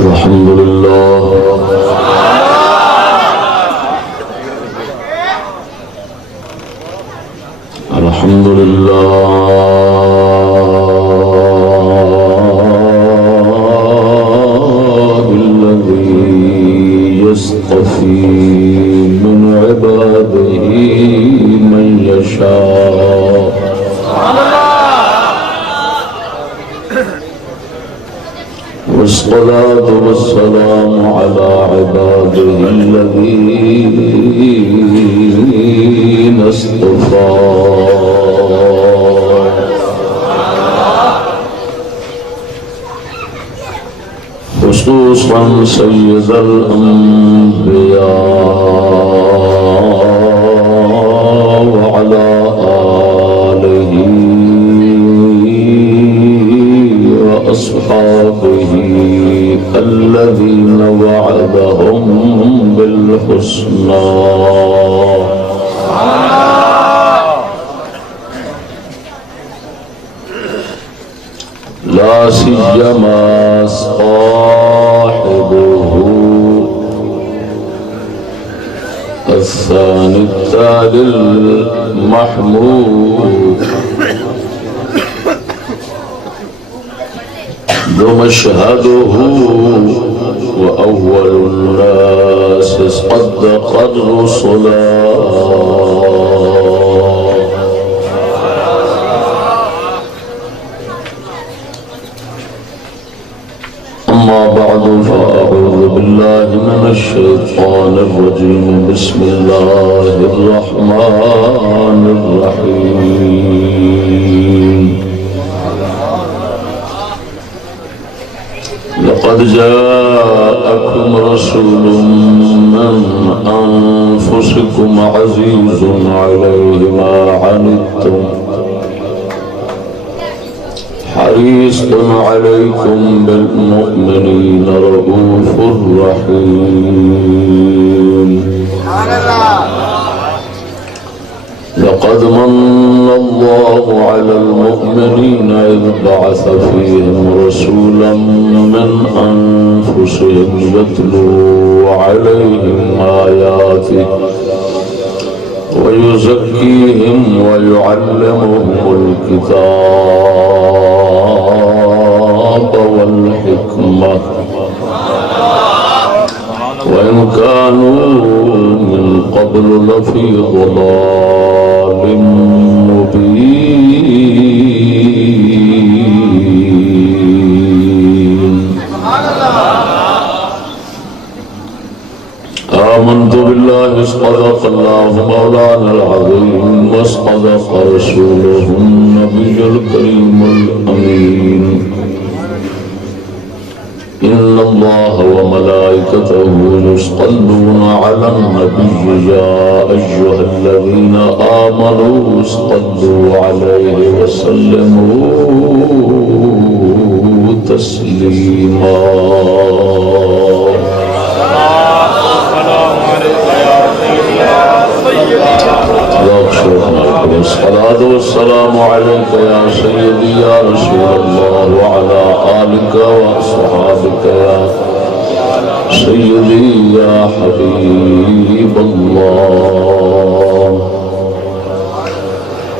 الحمد لله الحمد لله الذي يصطفي من عباده من يشاء والصلاة والسلام على عباده الذين اصطفى خصوصا سيد الأنبياء وعلى آله وأصحابه الذين وعدهم بالحسنى لا سيما صاحبه الثاني التالي المحمود ومشهده وأول الناس صدق الرسل أما بعد فأعوذ بالله من الشيطان الرجيم بسم الله الرحمن الرحيم لقد جاءكم رسول من أنفسكم عزيز عليه ما عنتم حريص عليكم بالمؤمنين رؤوف رحيم لقد من الله على المؤمنين إذ بعث فيهم رسولا من أنفسهم يتلو عليهم آياته ويزكيهم ويعلمهم الكتاب والحكمة وإن كانوا من قبل لفي ضلال مبين آمنت بالله صدق الله مولانا العظيم وصدق رسوله النبي الكريم الأمين إن الله وملائكته يصلون على النبي يا أيها الذين آمنوا صلوا عليه وسلموا تسليما الصلاة والسلام عليك يا سيدي يا رسول الله وعلى آلك وأصحابك يا سيدي يا حبيب الله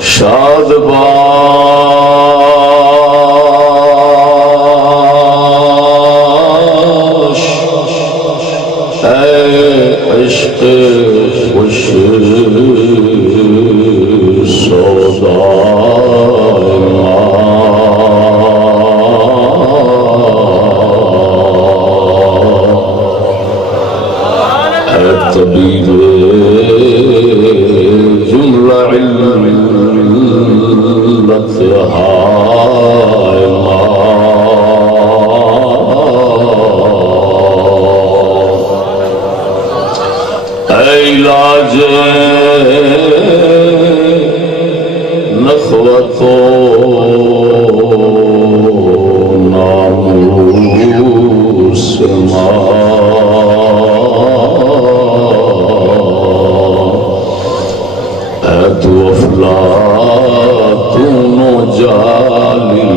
شاد باش اے عشق خوش طبيب جملة علتها علاج نخوة ناموس وفلاتون جالي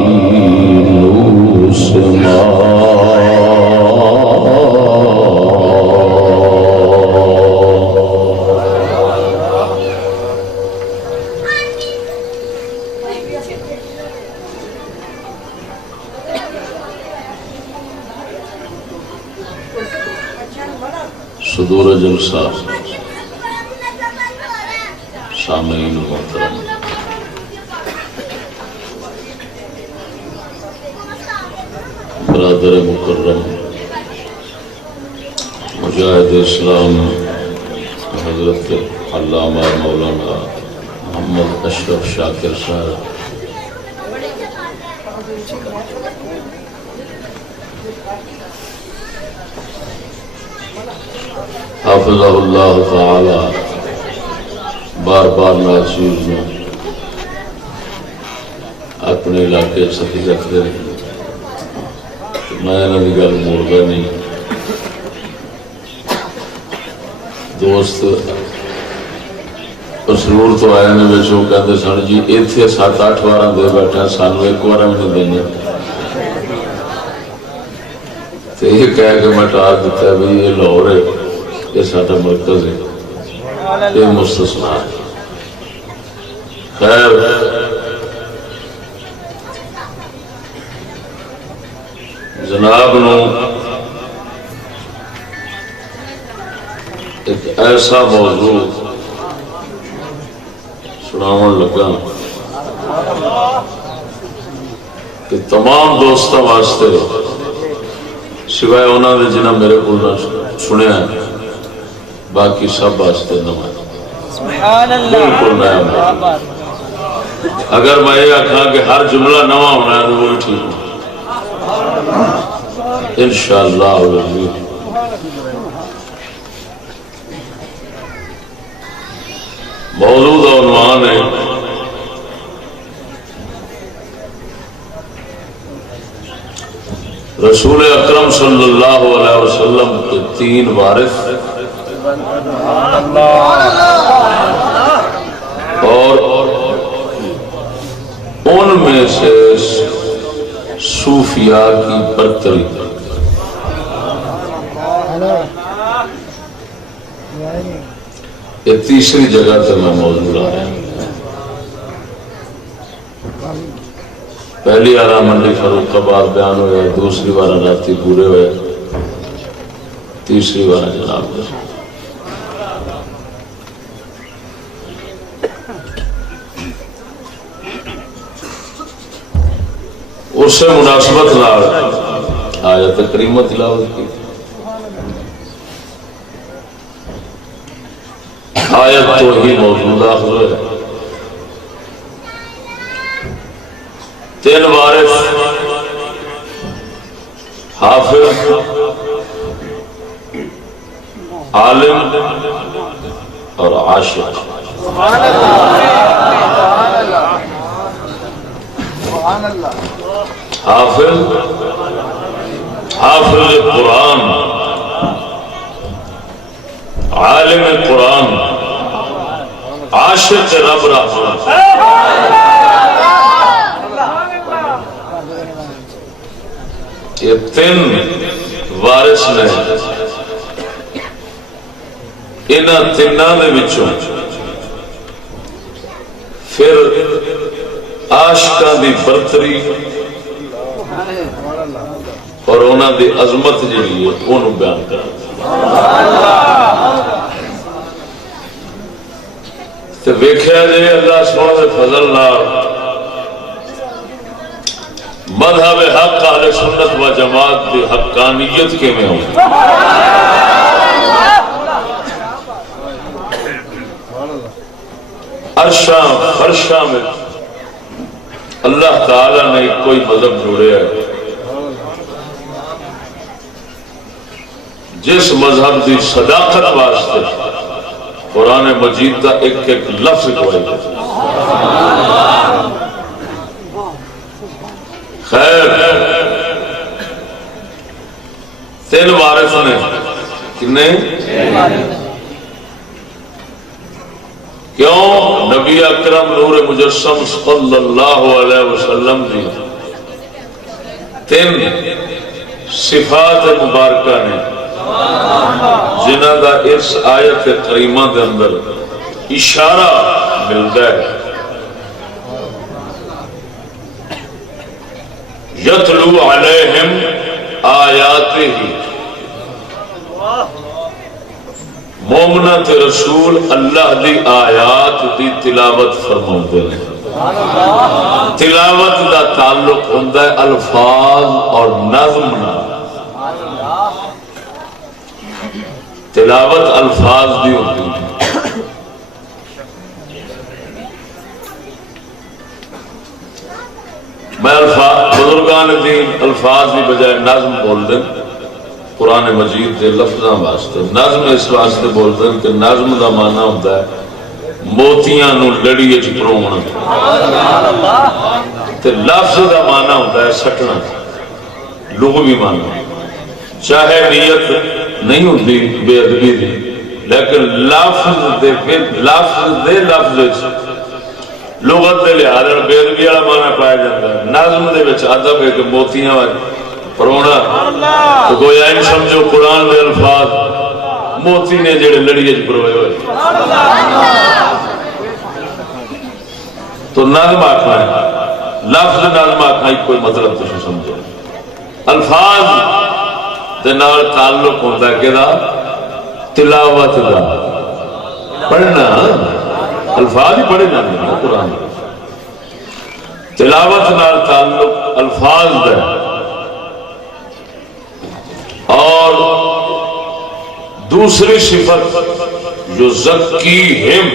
صدور جلسہ سامعین محترم، برادر مکرم، مجاہد اسلام حضرت علامہ مولانا محمد اشرف شاکر صاحب، حافظہ اللہ تعالی بار بار ناچیز میں اپنے علاقے سکی رکھتے رہے، میں انہوں کی گل موڑتا نہیں۔ دوست سرور تو آئے نے بچ وہ کہتے سن جی اتنے 7-8 بار دے بیٹھا سانو ایک بار بھی نہیں دینا، تو یہ کہہ کے میں ٹال دیتا ہے بھائی یہ لاہور ہے، یہ سارا مرکز ہے، یہ مستثنا ہے۔ خیر جناب نو ایک ایسا موضوع سناون لگا کہ تمام دوستوں واسطے سوائے انہوں نے جنہیں میرے کو سنیا ہے باقی سب واسطے نواں بالکل نیا۔ اگر میں یہ آخا کہ ہر جملہ نواں ہونا ہے تو وہی ٹھیک ہے انشاءاللہ۔ موضوع کا عنوان ہے رسول اکرم صلی اللہ علیہ وسلم کے 3 وارث اور ان میں سے صوفیاء کی برتری۔ یہ تیسری جگہ سے میں موضوع لا رہا ہوں۔ پہلی بار منڈی فاروق آباد بیان ہوئے، دوسری بار راتی پورے ہوئے، تیسری بار جناب اس سے مناسبت نال آیت کریمہ تلاوت کی۔ آیت تو ہی موضوع داخل ہے۔ 3 وارث حافظ، عالم اور عاشق۔ حافظ قرآن، عالم قرآن، عاشق رب رحمت۔ یہ 3 وارث نے انہاں تیناں دے وچوں پھر عاشقاں دی برتری اور انہاں دی عظمت جڑی ہے اونوں بیان کرنا۔ تو ویکھیا جی اللہ سبحانہ دے فضل نال مذہب حق اہل سنت و جماعت دی حقانیت کیویں ہو۔ عرشاں فرشاں میں اللہ تعالی نے کوئی مذہب جوڑیا ہے جس مذہب دی صداقت واسطے قرآن مجید کا ایک ایک لفظ گواہی ہے۔ خیر 3 وارث نے کنے؟ کیوں؟ نبی اکرم نور مجسم صلی اللہ علیہ وسلم دی 3 صفات مبارکہ نے جنہ دا اس آیت کریمہ دے اندر اشارہ ملتا ہے۔ یتلو علیہم آیاتہ مومنا تے رسول اللہ دی آیات دی تلاوت فرماتے ہیں. تلاوت دا تعلق ہوتا ہے الفاظ اور نظم نال. تلاوت الفاظ دی ہوتی ہے. میں بزرگان دین الفاظ کی بجائے نظم بول دیں قرآن مجید کے لفظاں واسطے. نظم اس واسطے بول دیں کہ نظم دا معنی ہوتا ہے موتیاں نو لڑی وچ پرونا تے لفظ دا معنی ہوتا ہے سٹنا. لغوی معنی چاہے نیت نہیں ہوتی بے ادبی دی لیکن لفظ دے لفظ لغت دے لحاظ بے ادبی والا معنی پایا جاتا ہے. نظم دے وچ ادب ہے کہ موتیاں پرونا تو گویا ان سمجھو قرآن دے الفاظ موتی نے جڑے لڑی وچ پروئے ہوئے تو نظم آکھنا ہے. لفظ نظم آکھنا ہی کوئی مطلب تو سمجھو. الفاظ دے نال تعلق ہوتا ہے کہ تلاوت دا پڑھنا. الفاظ ہی پڑھے جاتے ہیں قرآن. تلاوت نال تعلق الفاظ دا. اور دوسری صفت جو زکیہم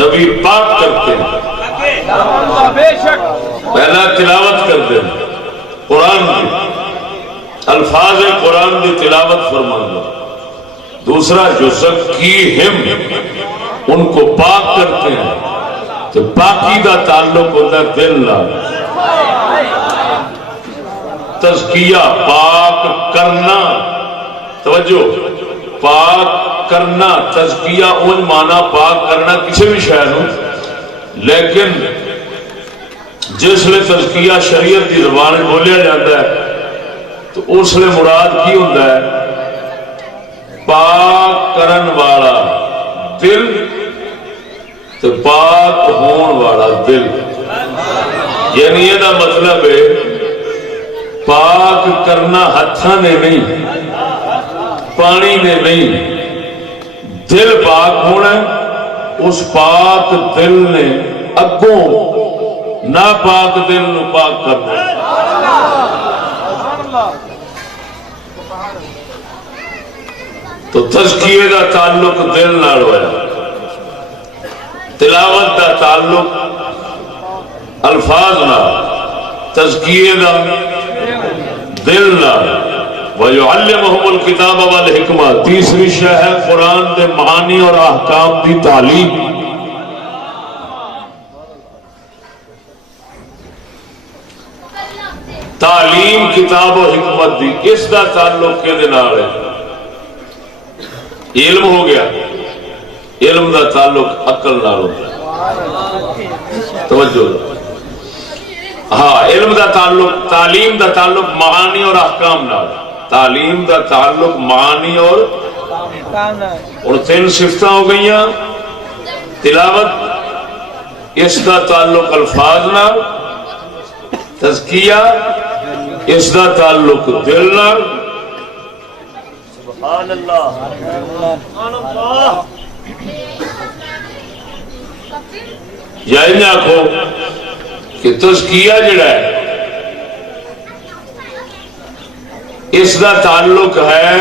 نبی پاک کرتے ہیں. پہلا تلاوت کرتے ہیں قرآن کی الفاظ قرآن کی تلاوت فرمانا. دوسرا جو زکیہم ان کو پاک کرتے ہیں تو پاکی دا تعلق ہوتا ہے دل نال. تزکیہ پاک کرنا. توجہ پاک کرنا تزکیہ ان مانا پاک کرنا کسی بھی شے نو. لیکن جس لئے تزکیہ شریعت کی زبان میں بولیا جاتا ہے تو اس لئے مراد کی ہوتا ہے پاک کرن والا دل تو پاک ہون والا دل. یعنی یہ دا مطلب ہے پاک کرنا ہتھاں نے نہیں پانی نے نہیں دل پاک ہونا. اس پاک دل نے اگوں ناپاک دل نو پاک کرنا. تو تزکیے دا تعلق دل نال ہوا. تلاوت دا تعلق الفاظ نال. تزکیے دا دل نال. وَيُعَلِّمُهُمُ الْكِتَابَ وَالْحِكْمَةَ. تیسری شے ہے قرآن دے معانی اور احکام دی تعلیم. تعلیم کتاب و حکمت دی. اس دا تعلق کے نال ہے علم ہو گیا. علم دا تعلق عقل نال ہوتا ہے. توجہ. ہاں علم دا تعلق تعلیم دا تعلق معانی اور احکام نال. تعلیم دا تعلق معانی اور تین صفتیں ہو گئی. تلاوت اس دا تعلق الفاظ نال. تزکیہ اس دا تعلق دل نال. سبحان اللہ. یا انہیں آکھو کہ تزکیہ جڑا ہے اس دا تعلق ہے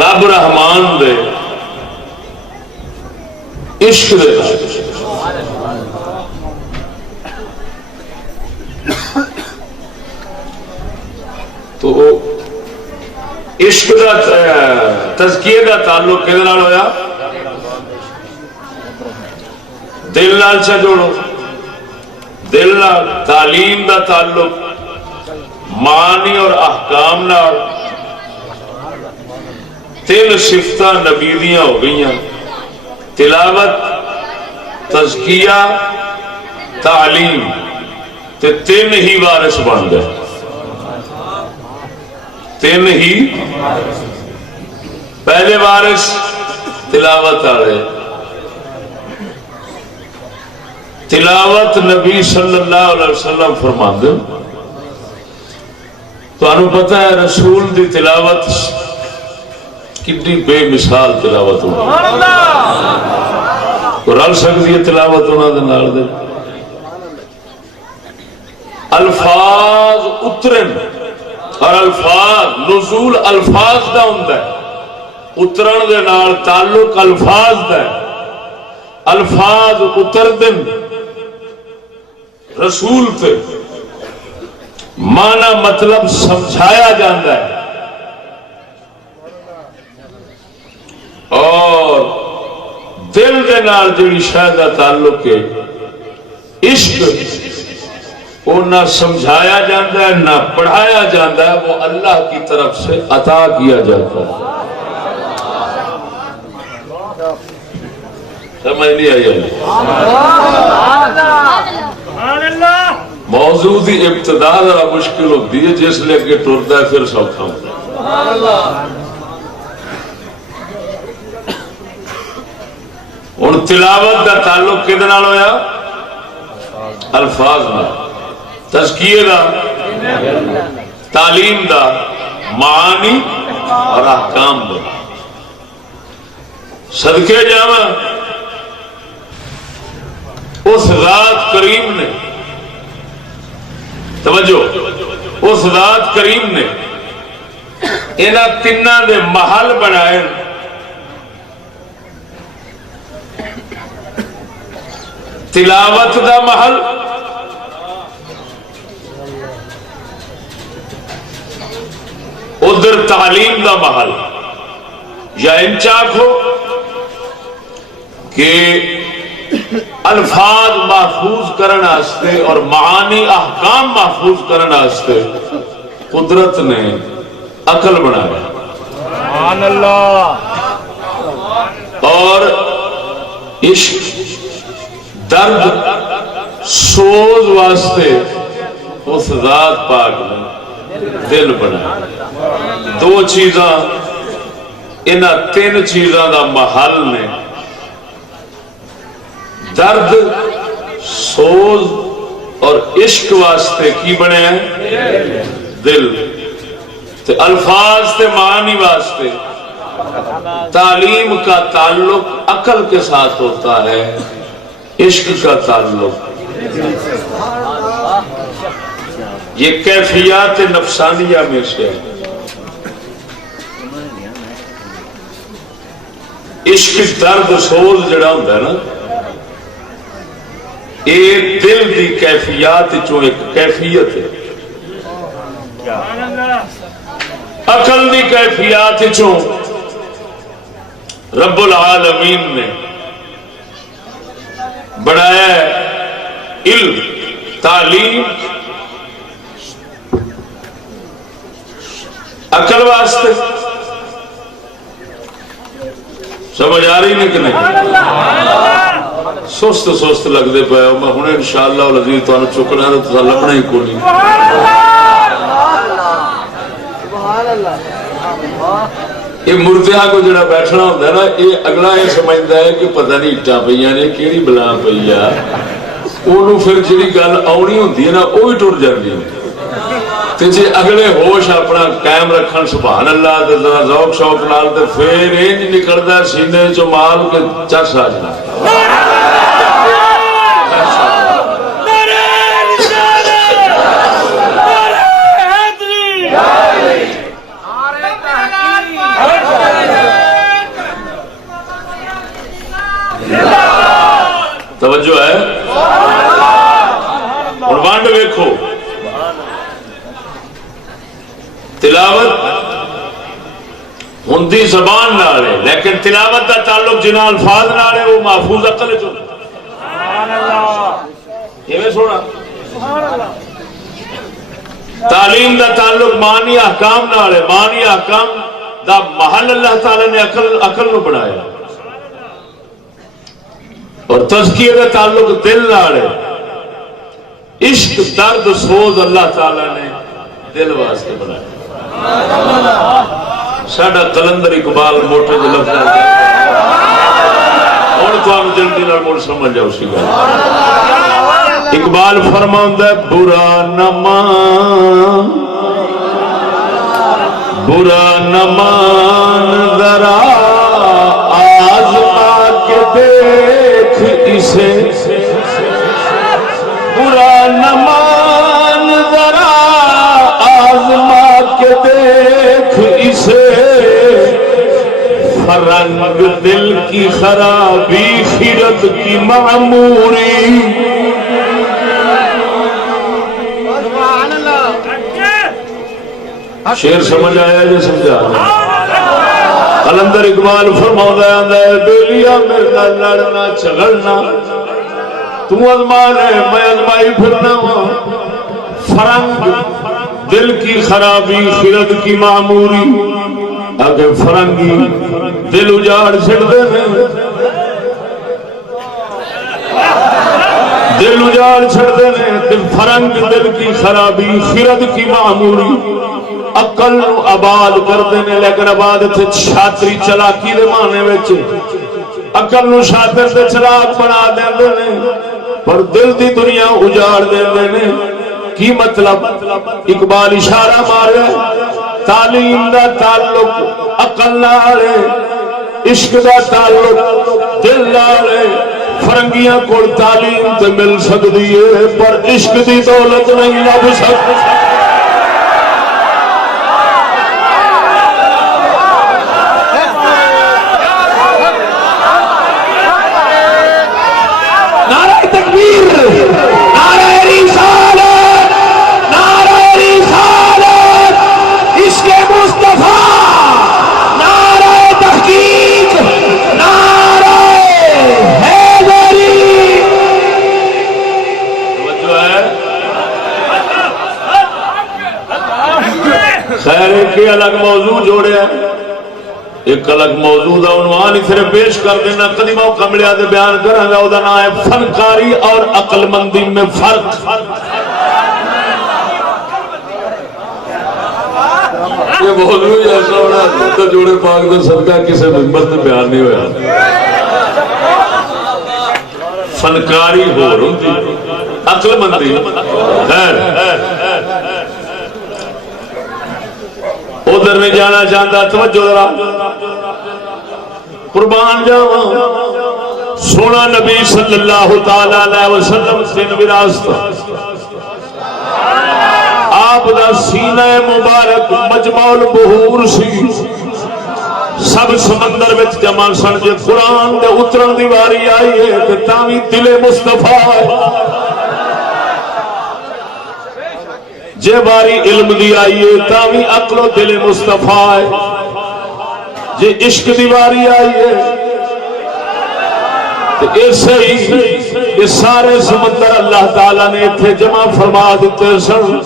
رب رحمان دے عشق دے. تو عشق دا تزکیے دا تعلق کدے نال ہویا؟ دل نال چا جوڑو. دل نال. تعلیم دا تعلق معانی اور احکام نال. تین صفتاں نبی دیاں ہو گئیاں تلاوت تزکیہ تعلیم. تے تین ہی وارث بن گئے. تین ہی. پہلے وارث تلاوت والے تلاوت نبی صلی اللہ علیہ وسلم فرماندے تانوں پتہ ہے رسول دی تلاوت کتنی بے مثال تلاوت ہوتی ہے، رل سکتی ہے تلاوت انہاں دے نال دے الفاظ اترن، اور الفاظ نزول الفاظ دا ہوندا ہے، اترن دے نال تعلق الفاظ دا ہے، الفاظ اتردن رسول تے معنی مطلب سمجھایا جاتا ہے، اور دل دے نال جڑی شاید تعلق ہے عشق، وہ نہ سمجھایا جاتا ہے نہ پڑھایا جاتا ہے، وہ اللہ کی طرف سے عطا کیا جاتا ہے۔ سمجھ نہیں آئی؟ موضوع کی ابتدا ذرا مشکل ہوتی ہے، جس لے کے ٹرتا ہے پھر سوکھا ہوتا ہے۔ ہوں تلاوت کا تعلق کدے نال ہویا؟ الفاظ نال، تزکیے دا، تعلیم دا، معانی اور احکام دا۔ صدقے جاواں اس ذات کریم نے، توجہ، اس ذات کریم نے انہاں تناں دے محل بنائے، تلاوت دا محل، ادھر تعلیم دا محل، یا انچاک ہو کہ الفاظ محفوظ کرنے واسطے اور معانی احکام محفوظ کرنے واسطے قدرت نے عقل بنایا، سبحان اللہ، اور عشق درد سوز واسطے اس ذات پاک نے دل بنایا۔ دو چیزاں انہاں تین چیزاں دا محل نے، درد سوز اور عشق واسطے کی بنے ہیں؟ دل۔ تے الفاظ تے معنی واسطے تعلیم کا تعلق عقل کے ساتھ ہوتا ہے، عشق کا تعلق یہ کیفیات نفسانیہ میں سے ہے۔ عشق درد سوز جڑا ہوتا ہے نا، یہ دل دی کیفیات چوں ایک کیفیت ہے، عقل دی کیفیات چوں رب العالمین نے بنایا ہے علم، تعلیم، عقل واسطے۔ سمجھ آ رہی نہیں کہ نہیں؟ سست سست لگتے پے میں ہوں انشاءاللہ العزیز تمہیں چکنا تو لبنا ہی کو نہیں۔ یہ مردیاں کو جڑا بیٹھنا ہوتا ہے نا، یہ اگلا یہ سمجھتا ہے کہ پتہ نہیں اٹا پہ نے کہڑی بلا پی آ، وہ پھر جی گل آنی ہوتی ہے نا وہ بھی ٹر جاتی ہے۔ جی اگلے ہوش اپنا قائم رکھن سبحان اللہ تے ذرا ذوق شوق نال تے پھر یہ نکلتا سینے چ مال کے چرس آ جانا۔ توجہ ہے؟ اور وانڈ ویکھو، تلاوت ہندی زبان نال ہے، لیکن تلاوت کا تعلق جنہاں الفاظ نال ہے وہ محفوظ عقل چ سونا۔ تعلیم دا تعلق معنی احکام نال ہے، معنی احکام دا محل اللہ تعالی نے عقل نو بنایا، اور تزکیہ کا تعلق دل نال ہے، عشق درد سوز اللہ تعالی نے دل واسطے بنایا۔ ساڈا کلندر اقبال موٹے جو لفظ ہوں تو جلدی نال مڑ سمجھ جاؤ سی گل۔ اقبال فرماؤندا ہے برا نہ مان ذرا آزما کے دیکھ اسے برا نہ مان ذرا آزما کے دیکھ اسے فرنگ دل کی خرابی خیرت کی معموری شیر سمجھ آیا جو سمجھا قلندر اقبال فرماؤندا ہے بیلیا میرے نال لڑنا جھگڑنا تو ازمان ہے میں ازمائی پھرنا ہوں فرنگ دل کی خرابی خرد کی معموری آگے فرنگی دل اجاڑ چھڑ دے میں دل اجاڑ چھڑ دے میں فرنگ دل کی خرابی خرد کی معموری عقل نو آباد کر دینے لیکن آباد تھے شاطری چلاکی دے مانے ویچے عقل نو شاطر دے چلاک بنا دینے پر دل دی دنیا اجاڑ دینے کی مطلب اقبال اشارہ مارے تعلیم دا تعلق عقل نالے عشق دا تعلق دل نالے فرنگیاں کو تعلیم تے مل سکتی ہے پر عشق دی دولت نہیں لب سکتی خیر الگ موضوع جوڑے ایک الگ موضوع دا عنوان صرف پیش کر دینا کدی موقع ملیا تے بیان کراں گا او دا نام ہے فنکاری اور عقل مندی میں فرق یہ موضوع ایسا ہونا تو جوڑے پاک دا صدقہ کسی منبر تے بیان نہیں ہویا فنکاری ہو رہی عقل مندی خیر ادھر نہیں جانا چاہتا توجہ ذرا قربان جاواں سونا نبی صلی اللہ تعالی علیہ وسلم سے وراثت آپ دا سینہ مبارک مجمع البحور سی سب سمندر وچ جمع سن جے قرآن دے اترن دی واری آئی ہے تے تاوی دل مصطفیٰ جے باری علم دی آئیے تاوی عقل و دل مصطفیٰ ہے جے عشق دی باری آئیے تو ایسے ہی یہ سارے سمندر اللہ تعالیٰ نے تھے جمع فرما دیتے سن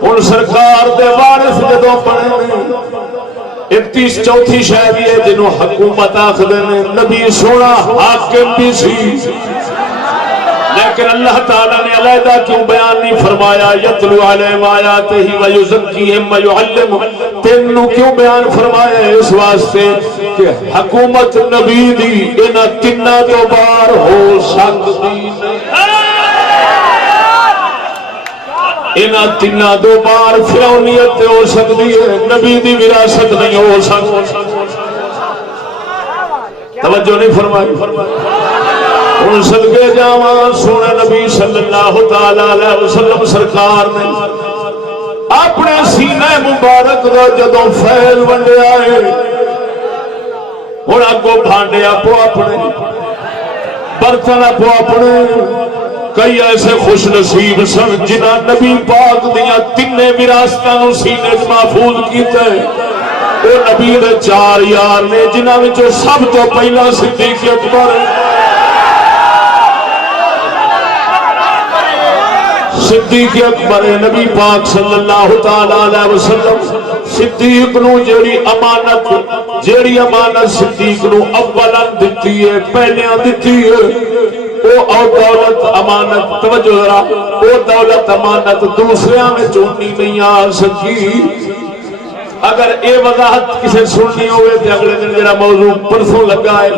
ان سرکار دے وارث جدوں پڑے نے 31 شہری ہے جنہوں حکومت آخدے نے نبی سونا حاکم بھی سی لیکن اللہ تعالیٰ نے علیحدہ کیوں بیان نہیں فرمایا یتلو علیہم آیاتہ ویزکیہم ویعلمہم تینوں کیوں بیان فرمایا اس واسطے کہ حکومت نبی دی انہاں تنہ تو بار ہو سکتی انہاں تنہ دو بار فرعونیت ہو سکتی ہے نبی دی وراثت نہیں ہو سکتی توجہ نہیں فرمائی ان صدقے جاواں سونے نبی صلی اللہ تعالی علیہ وسلم سرکار نے اپنے سینے مبارک دا جدوں فیض ونڈیا ہے ہن اگوں بھانڈے اپو اپنے برتن اپو اپنے کئی ایسے خوش نصیب سن جنہاں نبی پاک دیاں تینے وراثتاں نوں سینے وچ محفوظ کیتا ہے او نبی دے 4 یار نے جنہاں وچوں سب تو پہلا صدیق اکبر صدیق اکبر نبی پاک صلی اللہ تعالی علیہ وسلم صدیق نو جیڑی امانت صدیق نو اولا دتی ہے پہلیاں دتی ہے او دولت امانت توجہ ذرا او دولت امانت دوسریاں میں چونی نہیں آ سکی اگر اے وضاحت کسے سننی ہوئے تے اگلے دن جڑا موضوع پرسوں لگا ہے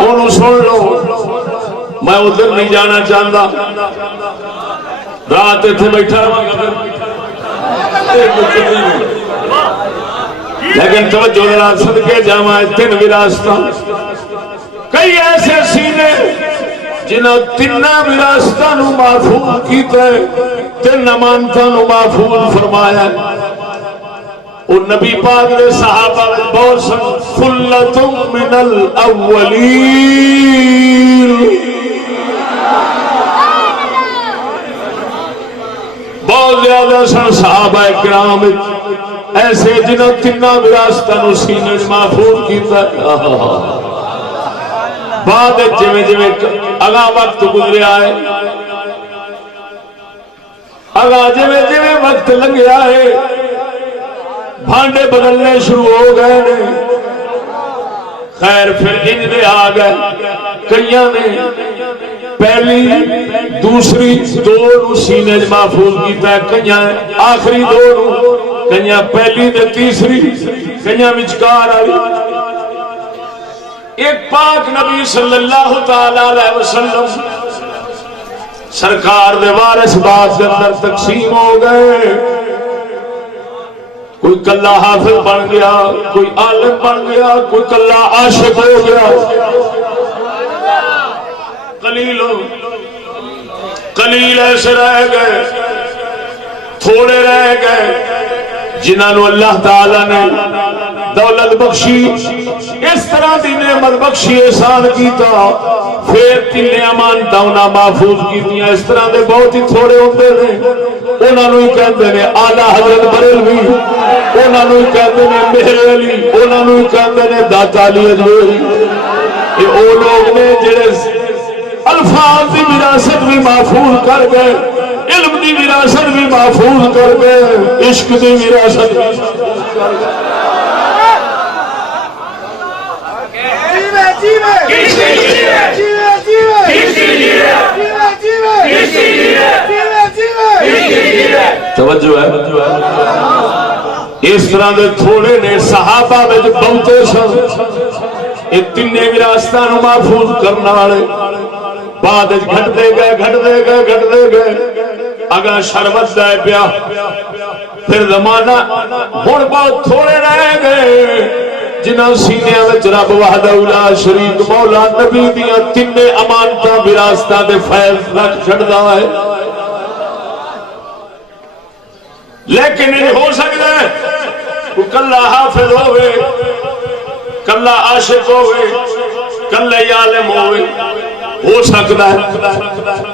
انہوں سن لو میں ادھر نہیں جانا چاہتا، رات اتنے بیٹھا رہا، لیکن توجہ ذرا صدقے جاواں تین وراثتاں، کئی ایسے سینے جنہاں تیناں وراثتاں نو محفوظ کیتا ہے، تین امانتاں نو محفوظ فرمایا ہے۔ وہ نبی پاک دے صحابہ بہت سن، ثلۃ من الاولین، بہت زیادہ سن صحابہ کرام ایسے جنہوں تیناں وراثتاں نو سینے محفوظ کیتا ہے۔ بعد جویں جویں اگاں وقت گزریا ہے، اگاں جویں جویں وقت لنگیا ہے، بھانڈے بدلنے شروع ہو گئے نے۔ خیر پھر ان دے آ گئے، کئیاں نے پہلی دوسری دو نو سینے محفوظ کیتا ہے، کئیاں آخری دو نو، کئیاں پہلی تے تیسری، کئیاں وچکار والی۔ ایک پاک نبی صلی اللہ تعالی علیہ وسلم سرکار دے وارث باغ کے اندر تقسیم ہو گئے، کوئی کلا حافظ بن گیا، کوئی عالم بن گیا، کوئی کلا عاشق ہو گیا، قلیل ایسے رہ گئے، تھوڑے رہ گئے جنہوں اللہ تعالی نے دولت بخشی، اس طرح دی نعمت بخشی، احسان کیتا، پھر تین امانتاں انہاں محفوظ کیتیاں۔ اس طرح دے بہت ہی تھوڑے ہوندے نے، انہاں نوں ہی کہندے نے اعلی حضرت بریلوی، انہاں نوں ہی کہندے نے میرے علی، انہاں نوں ہی کہندے نے داتا علی اجمیری۔ یہ او لوگ نے جڑے الفاظ دی وراثت بھی محفوظ کر گئے، علم دی وراثت بھی محفوظ کر گئے، عشق دی وراثت بھی محفوظ کر گئے۔ توجہ ہے، اس طرح دے تھوڑے نے صحابہ میں بہتے سن، یہ تین وراثتاں نو محفوظ کرنے والے بعد گھٹتے گئے اگا شربت دے پیا، پھر زمانہ ہن بہت تھوڑے رہ گئے جنہاں سینیاں وچ رب وحدہ لا شریک مولا نبی دیاں تین امانتاں وراثتاں دے فیض رکھ چھڑدا ہے۔ لیکن یہ ہو سکتا ہے کوئی کلا حافظ ہوئے، کلا عاشق ہوئے، کلا عالم ہوئے، ہو سکتا ہے۔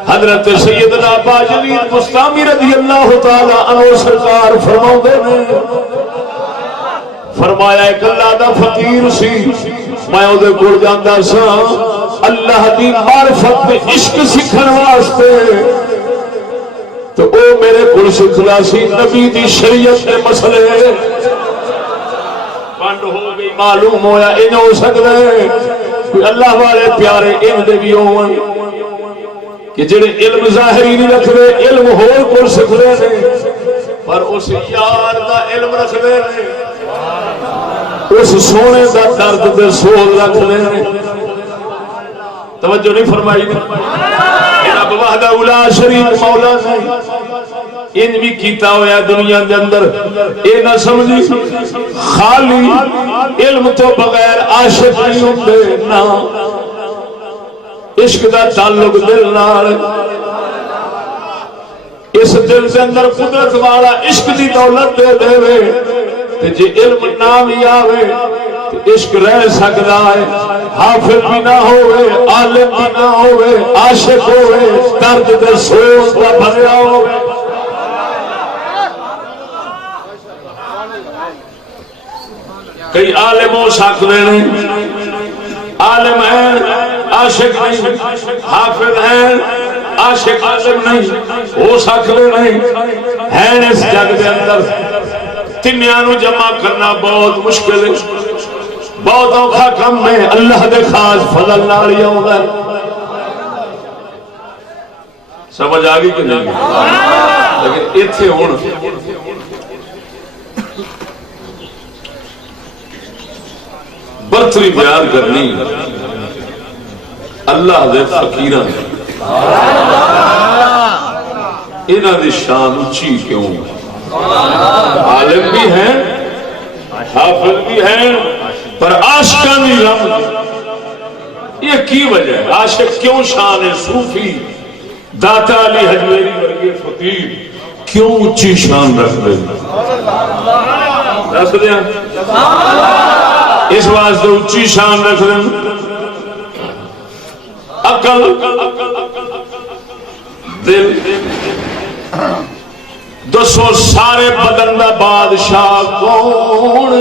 حضرت سیدنا باجلید بستامی رضی اللہ تعالی عنہ سرکار فرماؤندے نے، فرمایا ایک اللہ دا فقیر سی، میں او دے کول جاندا سا اللہ دی معرفت تے عشق سکھن واسطے، تو او میرے کول سکھدا سی نبی دی شریعت دے مسئلے۔ پنڈ ہو گئی، معلوم ہویا ان ہو سکدا ہے کوئی اللہ والے پیارے ان دے بھی ہون کہ جڑے علم ظاہری نہیں رکھدے، علم ہور کول سکھدے نے، پر اس یار دا علم رکھدے نے، اس سونے دا درد دے سوز رکھ لے۔ توجہ نہیں فرمائی نے؟ رب وحدہ لا شریک مولا نے ان بھی کیتا ہوا دنیا دے اندر، اے نہ سمجھی خالی علم تو بغیر عاشق نہیں ہوندے، نہ عشق دا تعلق دل نال، اس دل دے اندر قدرت والا عشق دی دولت دے دے، جی علم نہ بھی آوے تو عشق رہ سکتا ہے، حافظ بھی نہ ہوئے، عالم بھی نہ ہوئے، عاشق ہوئے، درد دے سوز کا بھریا ہوئے۔ کئی عالم ہو سکتے ہیں، عالم ہیں عاشق نہیں، حافظ ہیں عاشق عالم نہیں، ہو سکتے نہیں ہیں۔ اس جگ دے اندر تینیاں نو جمع کرنا بہت مشکل ہے، بہت اوکھا کم ہے، اللہ دے خاص فضل نال ہی ہوندا ہے۔ سمجھ آ گئی کہ نہیں؟ لیکن ایتھے ہن برتری بیان کرنی، اللہ دے فقیراں انہاں دی شان اونچی کیوں؟ عالم بھی ہیں حافظ بھی ہیں پر عاشقاں دی رحمت یہ کی وجہ ہے؟ عاشق کیوں شان ہے؟ صوفی داتا علی حجویری ورگے فقیر کیوں اونچی شان رکھ دیں؟ رکھ دیں اس واسطے اونچی شان رکھ دیں عقل دل دسو سارے بدن دا بادشاہ کون؟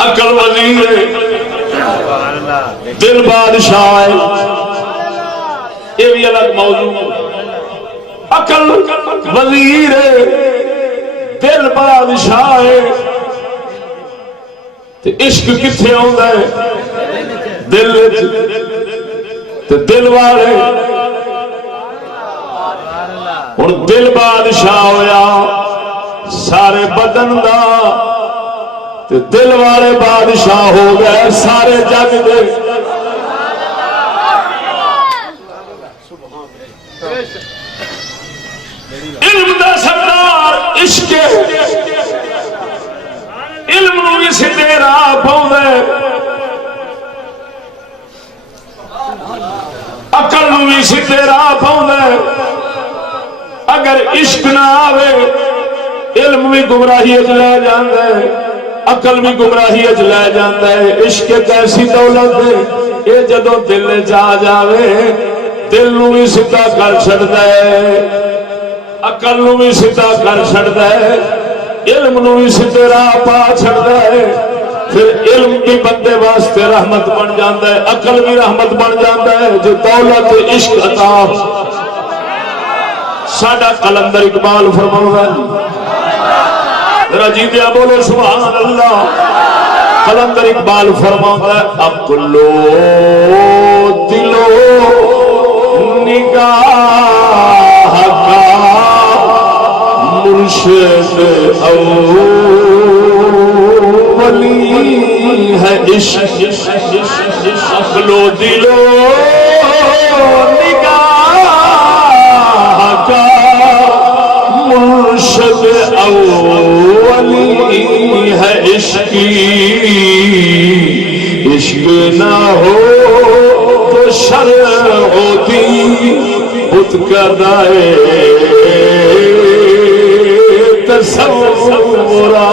عقل وزیر ہے دل بادشاہ ہے یہ بھی الگ موضوع عقل وزیر ہے دل بادشاہ ہے تے عشق کتھے آندا ہے؟ دل تے دل والے ہن دل بادشاہ ہویا سارے بدن دا تے دل والے بادشاہ ہو گئے سارے جگ دے علم دا سردار عشق علم نو بھی سیدھے راہ پاؤندے عقل نو بھی سیدھے راہ پاؤندے اگر عشق نہ آوے علم بھی گمراہی وچ لے جاندا ہے عقل بھی گمراہی وچ لے جاندا ہے عشق ایک ایسی دولت ہے یہ جدوں دل جا جاوے دل نو بھی سیدھا کر چھڑدا ہے عقل نو بھی سیدھا کر چھڑدا ہے علم نو بھی سیدھے راہ پا چھڑدا ہے پھر علم بھی بندے واسطے رحمت بن جاندا ہے عقل بھی رحمت بن جاندا ہے جو دولت عشق عطا ساڈا قلندر اقبال فرماؤں ہے رجیدیا بولے سبحان اللہ قلندر اقبال فرماؤں ہے عقلو دلو نگاہ کا مرشد اولی ہے عشق عقلو دلو نگاہ کا مرشد اولی ہے عشقی عشق نہ ہو تو شرع و دین بت کردائے تصورا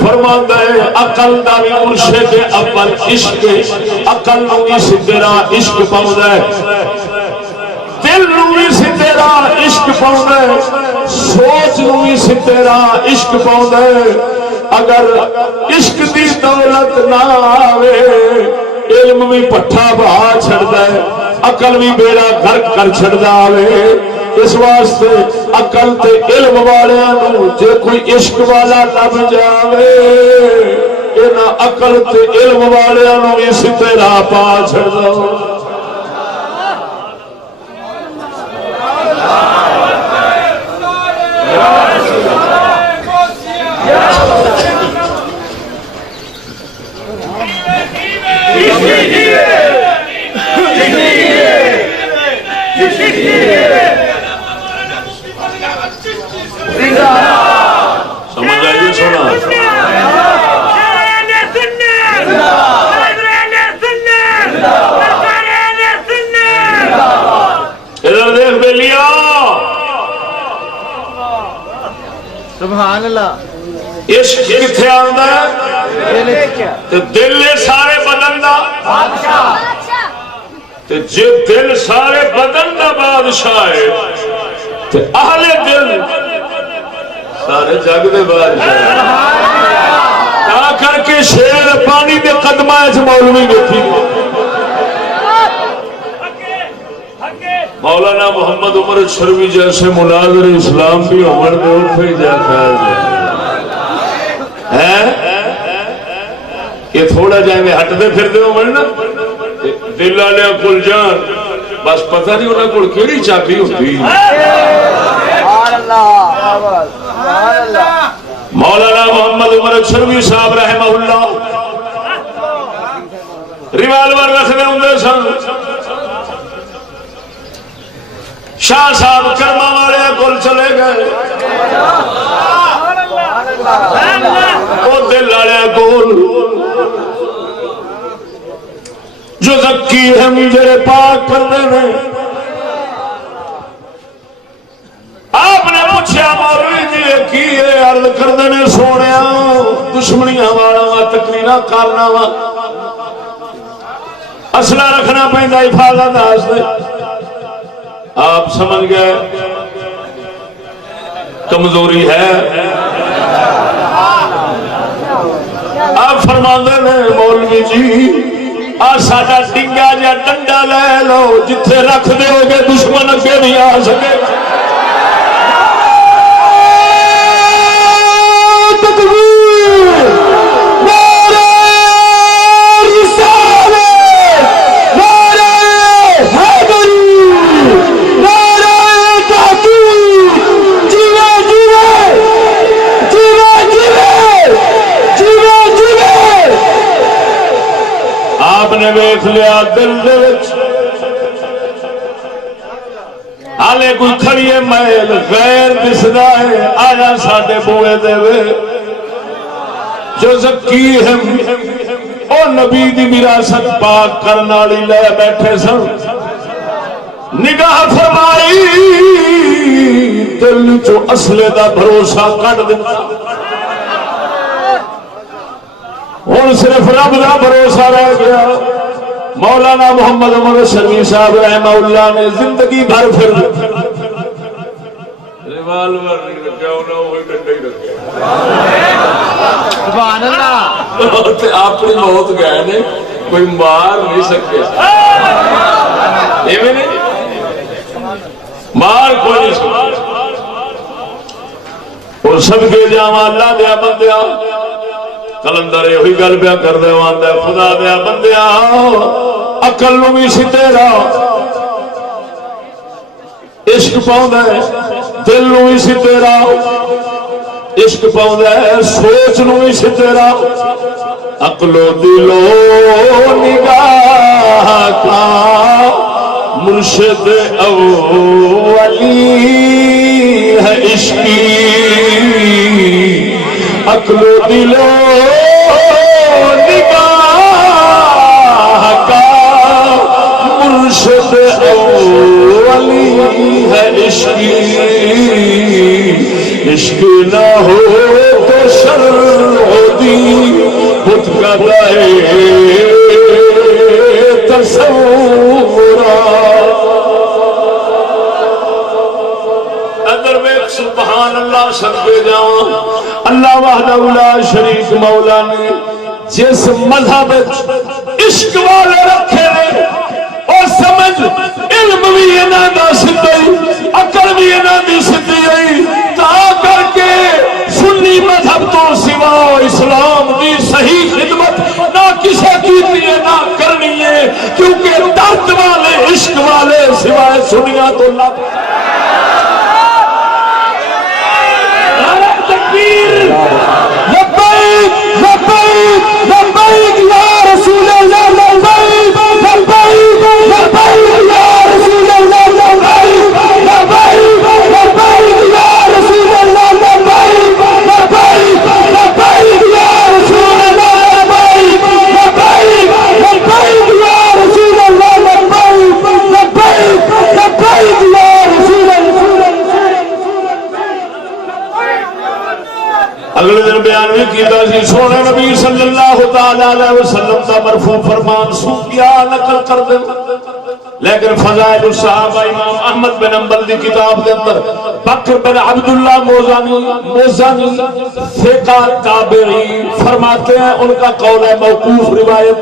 فرماتا ہے عقل دا بھی مرشد اول عشق عقل نو بھی سیدھے راہ عشق پاؤندا ہے دل نو بھی سیدھے راہ عشق پاؤندا ہے سوچ نو بھی سیدھے راہ عشق پاؤندا ہے اگر عشق دی دولت نہ آوے علم بھی پٹھا بہا چھڑدا ہے عقل بھی بیڑا غرق کر چھڑدا آوے اس واسطے عقل تے علم والیاں نو جے کوئی عشق والا لب جاوے انہاں عقل تے علم والیاں نو اسی تے راہ پا چھڑدا سمجھ آئیے سنا ادھر دیکھ بیلیا سبحان اللہ عشق کتھے آندا ہے تے دل سارے بدن دا تے جے دل سارے بدن دا بادشاہ ہے تے اہل دل سارے جگ دے بادشاہ تا کر کے شیر پانی دے قدماں وچ مولوی بیٹھی مولانا محمد عمر شروی جیسے مناظر اسلام بھی عمر دے اٹھے جاتا ہے یہ تھوڑا جائے میں ہٹ دے پھر دے عمر نا دل والے کول جان بس پتہ نہیں انہاں کول کیڑی چابی ہوندی مولانا محمد محمد عمر شرمی صاحب رحمہ اللہ ریوالور رکھتے ہوں سن. شاہ صاحب کرما والے کول چلے گئے, وہ دل والے کول جو زکی ہے مجھے پاک کرنے میں. آپ نے پوچھا مولوی جی کی ہے, عرض کرتے نے سونے دشمنیاں والا تقریر کرنا وا, اسلحہ رکھنا پہنتا حفاظت واسطے. آپ سمجھ گئے کمزوری ہے. آپ فرماندے نے مولوی جی آ ساڈا ڈنگا یا ڈنڈا لے لو, جتھے رکھ دو گے دشمن اگے نہیں آ سکے. آپ نے ویکھ لیا دل دے وچ حالے کوئی کھڑی ہے محل غیر دسدا ہے, آیا ساڈے بوئے دے وے جو زکی ہے او نبی دی وراثت پاک کرن والی لے بیٹھے سن. نگاہ فرمائی دل چو اصلے دا بھروسہ کڈ دتا, ہوں صرف رب کا بھروسہ رہ گیا. مولانا محمد عمر شرمی صاحب رحمہ اللہ نے زندگی بھر پھر ریوالور نہیں رکھا, وہی ڈنڈا ہی رکھا. سبحان اللہ. اپنی موت گئے نے, کوئی مار نہیں سکے, مار کوئی نہیں سکے. اور سب کے جاوا اللہ دیا بندیا, کلندر یہ گل پیا کر دے آتا ہے خدا دیا بندیا عقل نو بھی ستیرا عشق پاؤں ہے, دل نو بھی ستیرا عشق پاؤں ہے, سوچ نو بھی ستیرا. عقل و دل و نگاہ کا مرشد اولی ہے عشقی, عقل و دل و نگاہ کا مرشد اولی ہے عشقی. عشق نہ ہو تو شرع دی بت کا دائے تصورا. اگر میں سبحان اللہ سب کے جاؤں, اللہ وحدہ لا شریک مولا نے جس مذہب عشق والے رکھے نے اور سمجھ علم بھی انہاں دا سدھی, عقل بھی انہاں دی سدھی ہے, تا کر کے سنی مذہب تو سوا اسلام دی صحیح خدمت نہ کسے کیتی ہے نہ کرنی ہے, کیونکہ درد والے عشق والے سوائے سنیا تو نہ. اگلے دن بیان بھی کیتا سی سونے نبی صلی اللہ تعالی علیہ وسلم کا مرفوع فرمان سوکیا نقل کر دیں, لیکن فضائل الصحابہ امام احمد بن حنبل دی کتاب دے اندر بکر بن عبداللہ موزانی ثقہ تابعی فرماتے ہیں, ان کا قول ہے موقوف روایت.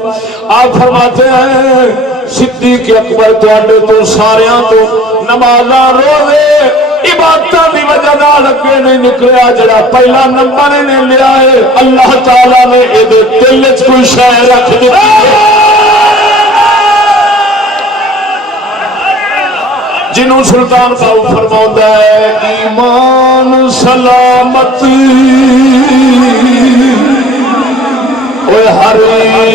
آپ فرماتے ہیں صدیق اکبر تواڈے تو ساریاں تو نمازاں روزے عبادتاں دی وجہ نال اگے نہیں نکلیا, جڑا پہلا نمبر نے لیا ہے اللہ تعالی نے اے دے دل وچ کوئی شے رکھ دتی ہے جنوں سلطان باؤ فرماوندا ہے ایمان سلامت ہر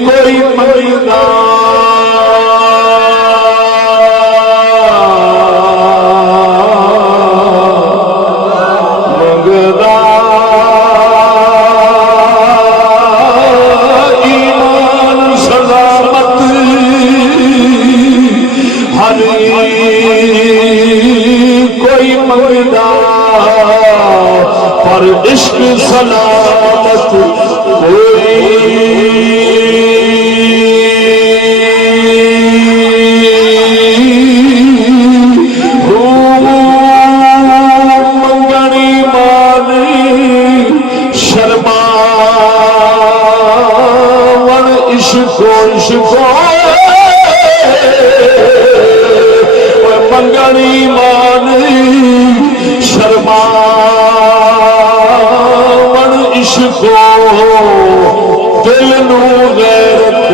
کوئی منگدا منگدا ایمان سلامت ہر کوئی منگدا پر عشق سلامت کوئی منگنی مانی شرماون عشقو منگنی مانی شرماون عشقو دل نو غیرت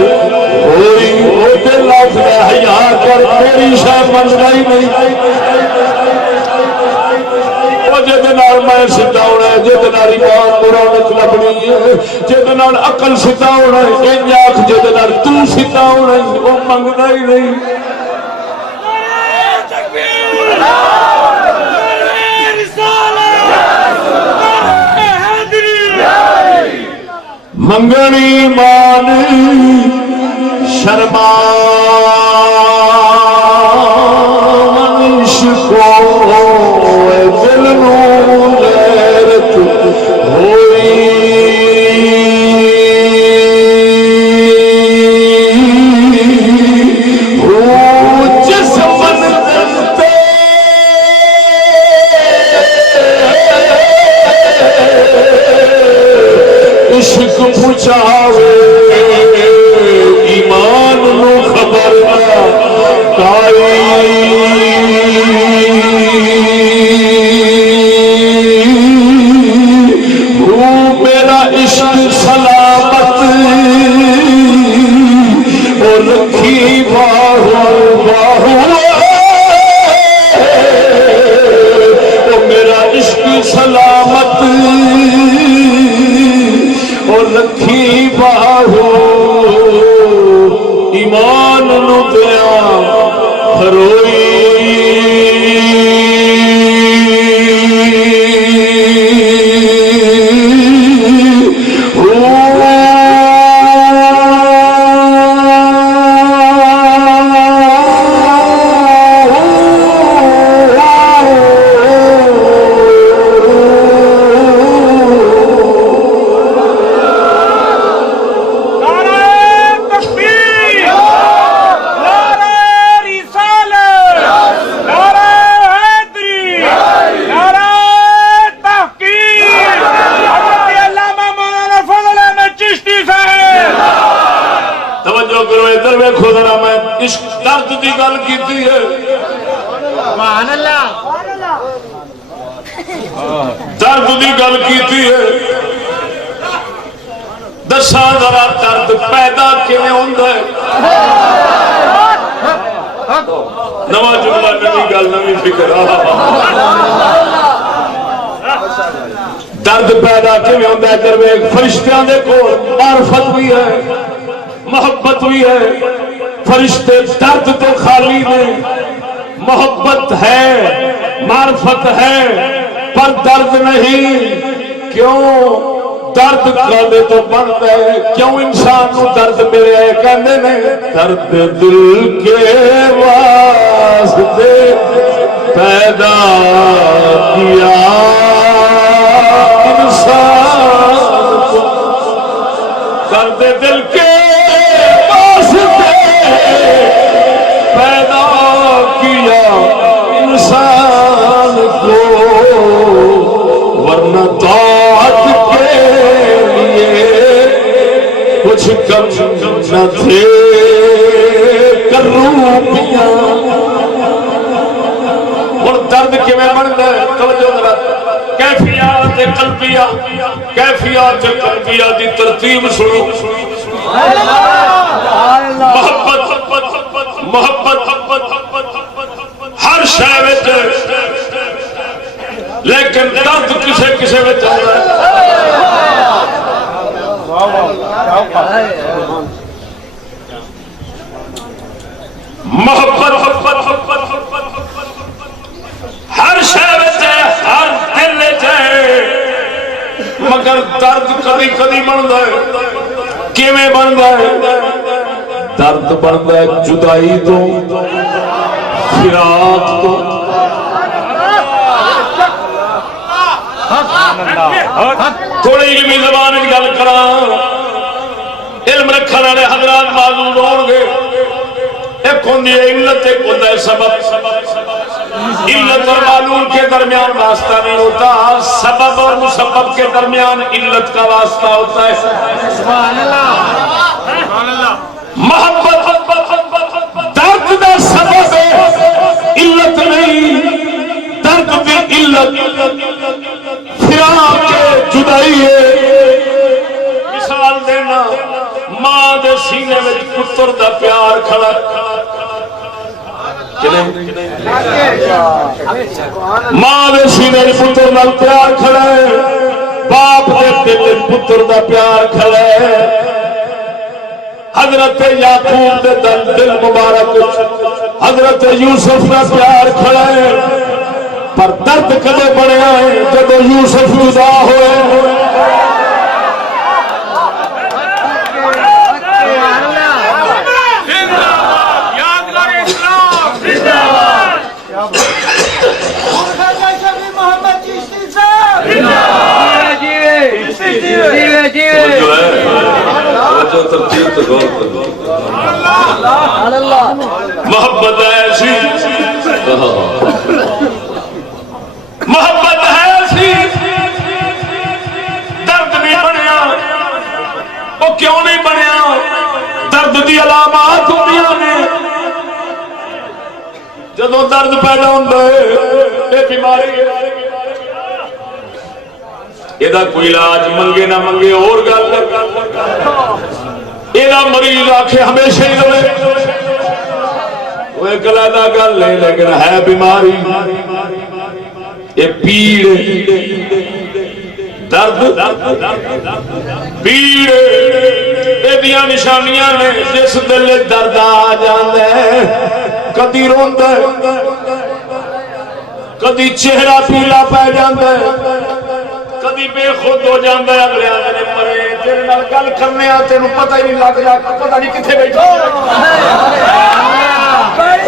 ہوئی او دل آخر حیا کر تیری شاہ منگا ہی نہیں میں سیدھا ہونا ہے جہد نال ایمان رونق لبنی ہے جہد نال عقل سیدھا ہونا ہے انج آکھ جہد نال تو سیدھا ہونا ہے وہ منگدا ہی نہیں منگنی مان شرما عشقو دل نو غیرت ہوئی جس منزل تے عشق پہنچاوے ایمان نو خبر کائی میرا عشق سلامت اور رکھی باہو میرا عشق سلامت اور رکھی باہو ایمان نو دیا خروئی درد دی گل کیتی ہے دساں ذرا درد پیدا کیویں ہوندا ہے نواں جملہ نویں گل نویں فکر درد پیدا کیویں ہوندا ہے درویش فرشتیاں دے کول معرفت بھی ہے محبت بھی ہے فرشتے درد تے خالی نے محبت ہے معرفت ہے پر درد نہیں کیوں درد کدے تو بنتا ہے کیوں انسان کو درد ملے کہندے نے درد دل کے واسطے پیدا کیا انسان کو درد دل کے واسطے پیدا کیا انسان کو ورنہ طاعت کے لیے کچھ کم نہ تھے کروپیاں اور درد کیویں بندا ہے توجہ ذرا کیفیات قلبیہ کیفیات قلبیہ دی ترتیب سنو محبت ہر شے وچ لیکن درد کسے کسے وچ آندا ہے محبت ہر شہر ہر دل مگر درد کدی کدی بنتا ہے کیویں بنتا ہے درد بنتا ہے جدائی تو فراق تو تھوڑی علمی زبان گل کرا علم رکھنے والے حضرات معلوم ہو گے ایک ہوندی ہے علت ایک ہوتا ہے سبب علت اور معلوم کے درمیان واسطہ نہیں ہوتا سبب اور مسبب کے درمیان علت کا واسطہ ہوتا ہے سبحان اللہ محبت درد دا سبب ہے علت نہیں درد دی علت فراق ہے جدائی ہے مثال دینا ماں دے سینے میں پتر دا پیار کھڑا ماں دے سینے میں پتر دا پیار کھڑا ہے باپ دے دل پتر دا پیار کھڑا ہے حضرت یعقوب دے دل مبارک حضرت یوسف دا پیار کھڑا ہے پر درد کدے بنیا ہے جب یوسف جدا ہوئے محبت ایسی محبت ایسی درد نہیں بنیا وہ کیوں نہیں بنیا درد دی علامات ہوندیاں نے جدوں درد پیدا ہوندا ہے یہ بیماری ہے یہ کوئی علاج منگے نہ منگے اور گل یہ مریض آکھے ہمیشہ ہی رہے وہ ایک علیحدہ گل ہے لیکن ہے بیماری یہ پیڑ درد پیڑ یہ نشانیاں نے جس دل درد آ جاتا ہے کدی روندا ہے کدی چہرہ پیلا پی جاتا ہے کدی بے خود ہو جاتا ہے اگلے آدھے مرے تیرے نال گل کرنے تینوں پتہ ہی نہیں لگتا پتہ نہیں کتنے بیٹھا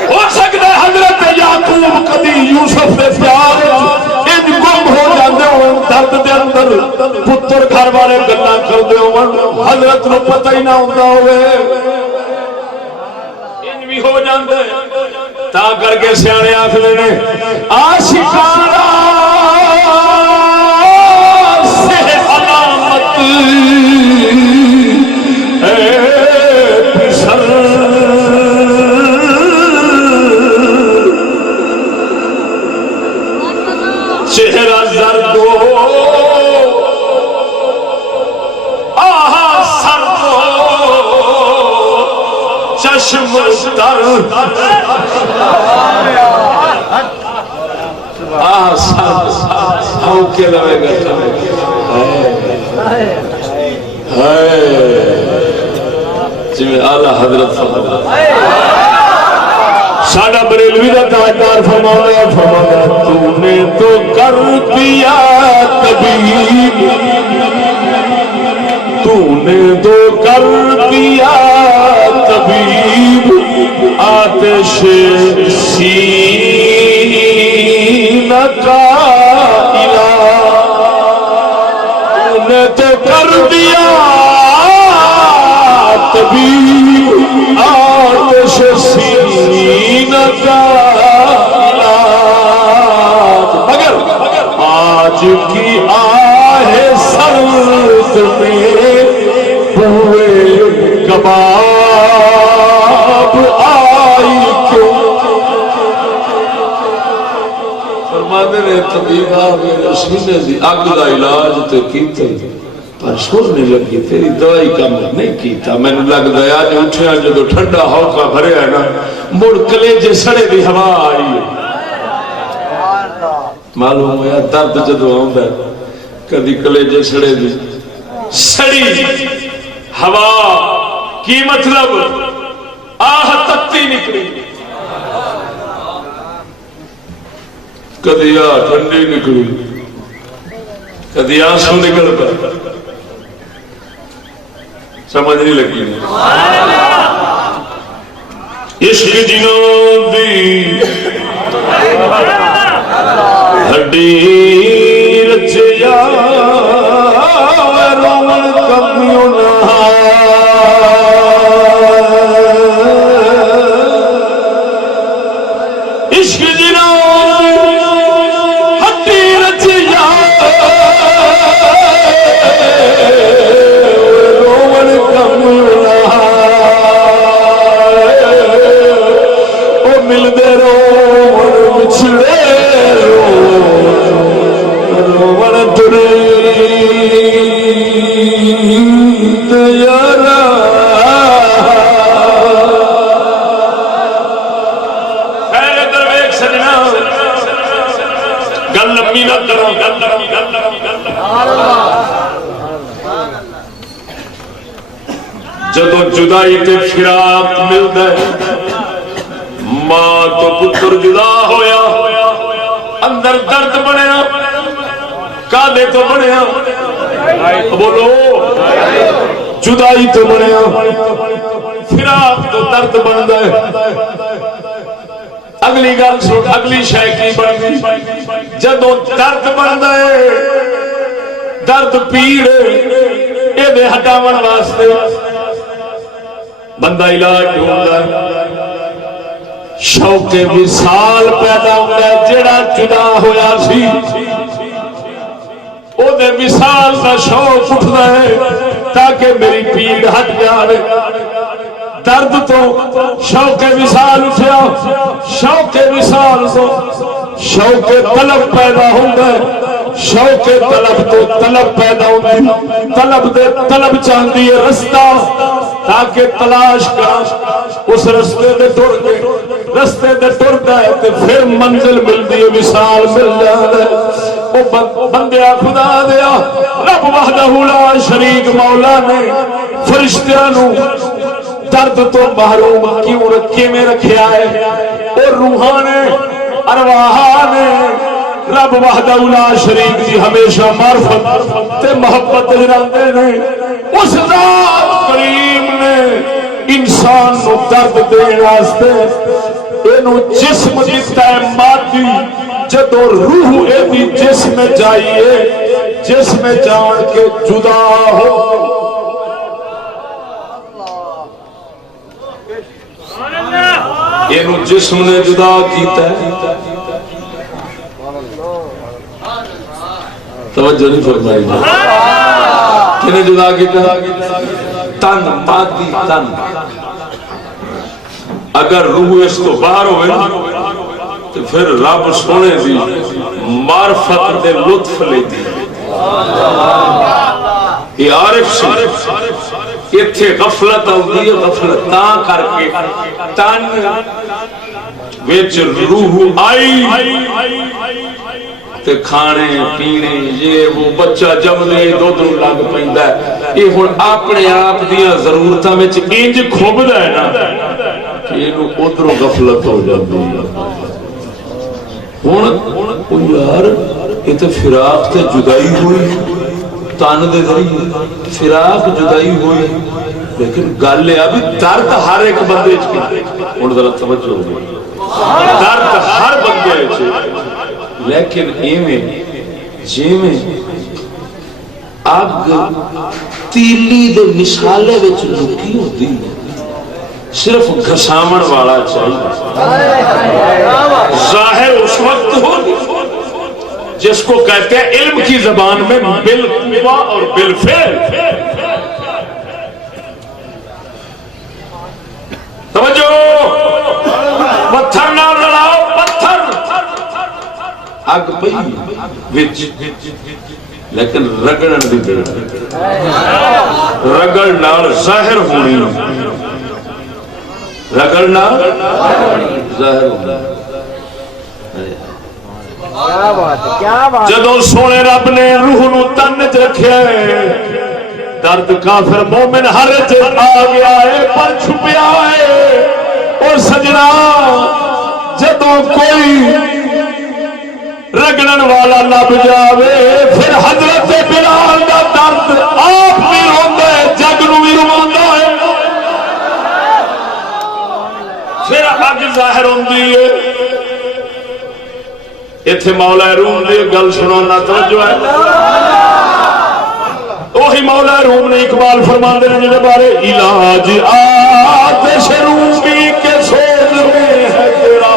ہو سکتا ہے حضرت یعقوب کدی یوسف دے پیار ان گم ہو جاندے ہون درد دے اندر پتر گھر والے گلاں کردے ہون حضرت نوں پتہ ہی نہ ہوندا ہوئے ان بھی ہو جاندے تا کر کے سیانے آکھدے نے عاشقاں چہرہ زرد ہو آہا سرد ہو چشم تر آہا سرد ہاں کے لوے گا جی اعلیٰ حضرت ساڈا بریلوی کا تاجدار فرمایا تو نے تو کر دیا طبیب تو نے تو کر دیا طبیب آتش سینہ کا علاج تو نے تو کر دیا طبیب آتش سینہ کا علاج مگر آج کی آہ سرد میں ہوئے کباب آئی کیوں فرماتے نے طبیب آگے سینے دی اگ دا علاج تے کیتے پر سر نہیں لگی تیری دوائی کام نہیں کیتا میں نے لگ دیا جو اٹھیا جو ٹھنڈا ہوکا بھرے ہے نا مڑ کلیجے سڑے دی ہوا آئی معلوم ہوا درد جدو آؤں ہے کدی کلیجے سڑے دی سڑی ہوا کی مطلب آہ تکتی نکلی، کدی آ ٹھنڈی نکلی، کدی آنسو نکل کر، سمجھ نہیں لگی عشق جنوں دی ہڈی رچیا رومن کمیوں نہ عشق جنوں ہڈی رچیا رومن کمیوں نہ وہ ملتے رومن بچھڑے رومن ترے جدو جدائی تے فراق ملتا ہے، ماں تو پتر جدا ہویا، اندر درد بنیا، کادے تو بنیا، بولو جدائی تو بنیا، فراق تو درد بنتا ہے۔ اگلی گل سن، اگلی شے کی بنتی جدو درد بنتا ہے، درد پیڑ یہ ہٹاون واسطے بندہ علاج ڈھونڈتا ہے، شوق وصال پیدا ہوتا ہے، جڑا جدا ہویا سی او دے وصال کا شوق اٹھتا ہے تاکہ میری پیڑ ہٹ جائے۔ درد تو شوق وصال اٹھیا، شوق وصال تو شوق طلب پیدا ہوتا ہے، شوق طلب تو طلب پیدا ہوتی، طلب دے طلب چاہتی ہے رستہ تاکہ تلاش کر اس رستے دے ٹر کے رستے دے ٹرتا ہے تو پھر منزل ملتی ہے، وصال مل جاتا ہے۔ وہ بندیا خدا دیا رب وحدہ لا شریک مولا نے فرشتیاں نو درد تو محروم کیوں رکھے میں رکھیا ہے؟ اور روحانے ارواحانے رب وحدہ لا شریک دی ہمیشہ معرفت تے محبت جراندے نے۔ اس ذات کریم نے انسان نو درد دین واسطے اینو جسم دیتا ہے مادی، جدو روح ایدی جسم جائیے، جسم جان کے جدا ہو اینو جسم نے جدا کیتا ہے۔ توجہ نہیں فرمائی کنے جدا کیتا؟ تن مادی تن، اگر روح اس تو باہر ہوئے تو پھر رب سونے دی معرفت دے لطف لے دی۔ یہ عارف سے اتھے غفلت ہوتی ہے، غفلت تاں کر کے تن وچ روح آئی تے کھانے پینے یہ وہ بچہ جب دے دودھ لگ پیندا ہے، یہ ہن اپنے آپ دیاں ضرورتاں وچ انج کھوبدا ہے نا کہ اینو ادھروں غفلت ہو جاندی ہے۔ ہن یار یہ تے فراق تے جدائی ہوئی تن دے ذریعے فراق جدائی ہوئی، لیکن گل یہ بھی درد ہر ایک بندے چ ہن ذرا توجہ ہو، درد ہر بندے چ، لیکن ایویں جویں اگ تیلی دے مشالے وچ لکی ہوندی ہے، صرف گھساون والا چاہیے۔ ظاہر اس وقت ہو جس کو کہتے ہیں علم کی زبان میں بالقوا اور بالفعل۔ توجہ، پتھر نہ لڑاؤ، پتھر اگ پئی وچ لیکن رگڑن دی رگڑ نال ظاہر ہونی، رگڑ نال ظاہر ہونی۔ کیا بات، جدوں سونے رب نے روح نو تن چ رکھیا ہے، درد کافر مومن ہر چ آ گیا ہے پر چھپیا ہے اور سجنا جدوں کوئی رگڑن والا لب جاوے پھر حضرت بلال دا درد آپ بھی روندا ہے جگ نو بھی رواندا ہے پھر اگ ظاہر ہوندی ہے ایتھے مولا روم دی گل سنانا توجہ ہے وہی مولا روم نے اقبال فرماندے نے جے بارے علاج آتش رومی کے سوز میں ہے تیرا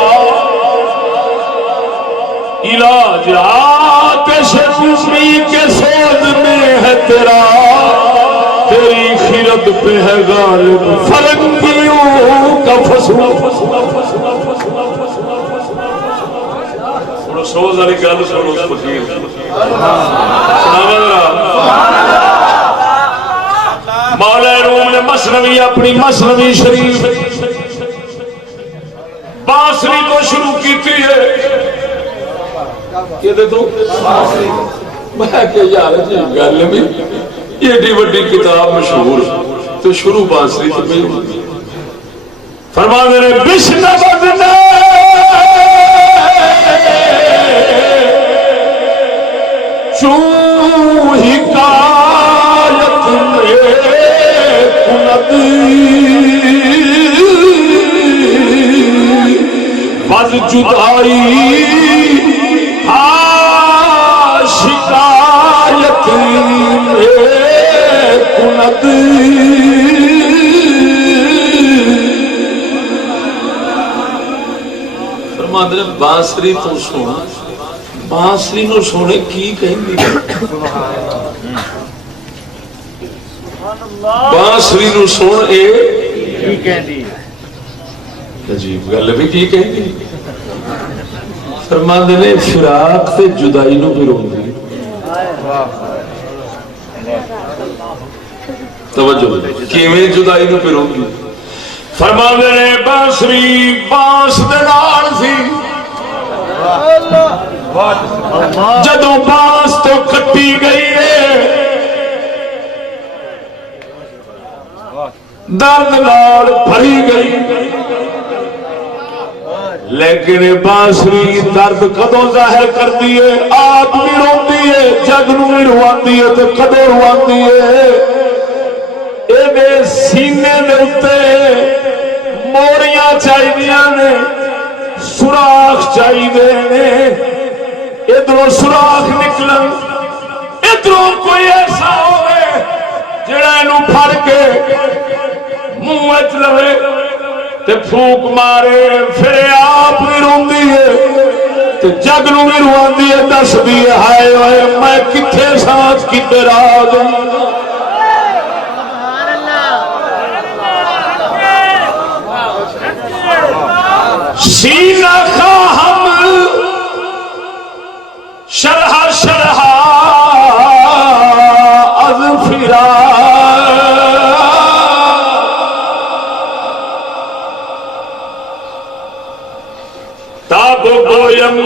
علاج آتش رومی کے سوز میں ہے تیرا تیری خیرت پہ ہے غالب فرنگیوں کا فسو سوز والی گل سنو فقیر مولا روم نے مثنوی اپنی مثنوی شریف بانسری تو شروع کی تھی میں کہ یار گل بھی ایڈی وڈی کتاب مشہور تو شروع بانسری تو پہ فرمانے نے بشنبت نے چوں حکایت میں کند بز جدائی شکایت میں کند فرماندے بانسری تو سونا بانسری نو سونے کی کہیں بانسری نو سن اے عجیب گل بھی کی کہیں فرماندے نے فراق تے جدائی نو بھی روندی توجہ کیویں جدائی نو بھی روندی فرماندے نے بانسری بانس دے نال سی جدوں بانس تو کٹی گئی ہے درد نال بھری گئی لیکن بانسری درد کدوں ظاہر کرتی ہے آپ بھی روندی ہے جگ نو بھی رواندی ہے تو کدوں رواندی ہے اے سینے دے اوتے موریاں چاہیدیاں نے سوراخ چاہیے نے ادھروں سوراخ نکلن ادھروں کوئی ایسا ہوئے جڑا اینو پھڑ کے منہ وچ لوے تے پھونک مارے پھر آپ بھی روندی ہے تے جگ نو بھی رواندی ہے دسدی ہے ہائے ہوئے میں کتھے ساتھ کدھر آ گئی سینہ کا ہم شرح شرح از فرا تاب گویم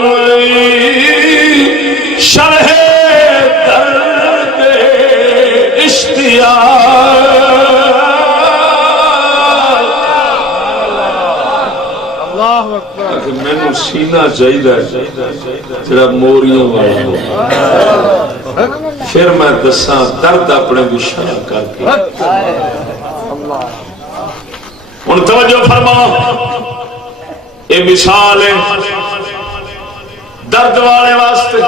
شرح درد اشتیاق مینو سینہ چاہیے جڑا موریاں والا ہو پھر میں دساں درد اپنے بشار کر کے ہن توجہ فرما یہ مثال ہے درد والے واسطے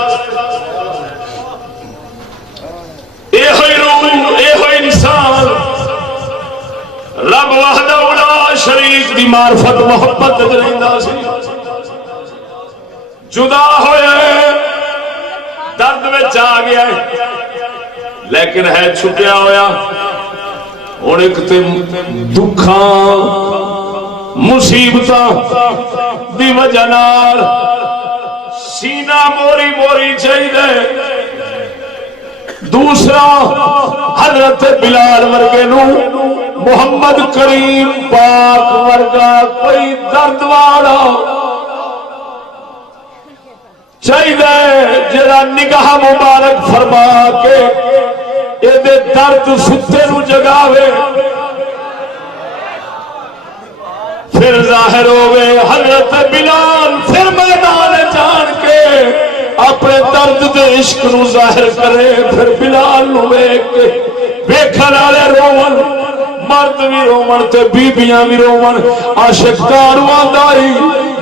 یہ ہوئی روح یہ ہوئی انسان رب وحدہ لا شریک دی معرفت محبت رہندا سی جدا ہوئے درد وچ آ گیا ہے لیکن ہے چھپیا ہویا ہن ایک تے دکھاں مصیبتاں دی وجہ نال سینہ موری موری چاہیے دوسرا حضرت بلال ورگے نو محمد کریم پاک ورگا کوئی درد والا چاہیے جڑا نگاہ مبارک فرما کے تے درد ستے نو جگاوے پھر ظاہر ہوئے حضرت بلال پھر میدان جان کے اپنے درد دے عشق نو ظاہر کرے پھر بلال نو ویکھ کے ویکھن والے رون مرد بھی رومن تے بیبیاں بھی رومن عاشق کاروانداری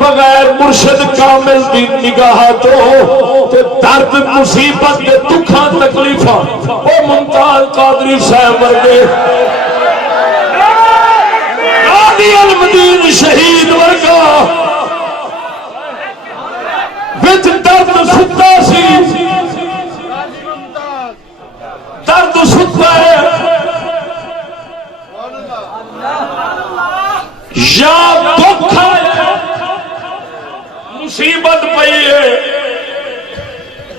بغیر مرشد کامل دی نگاہ تو تے درد مصیبت دے دکھاں تکلیفاں او ممتاز قادری صاحب ورگے قاضی المدین شہید ورگا وچ درد ستا سی درد ستا ہے یا دکھ مصیبت پئی ہے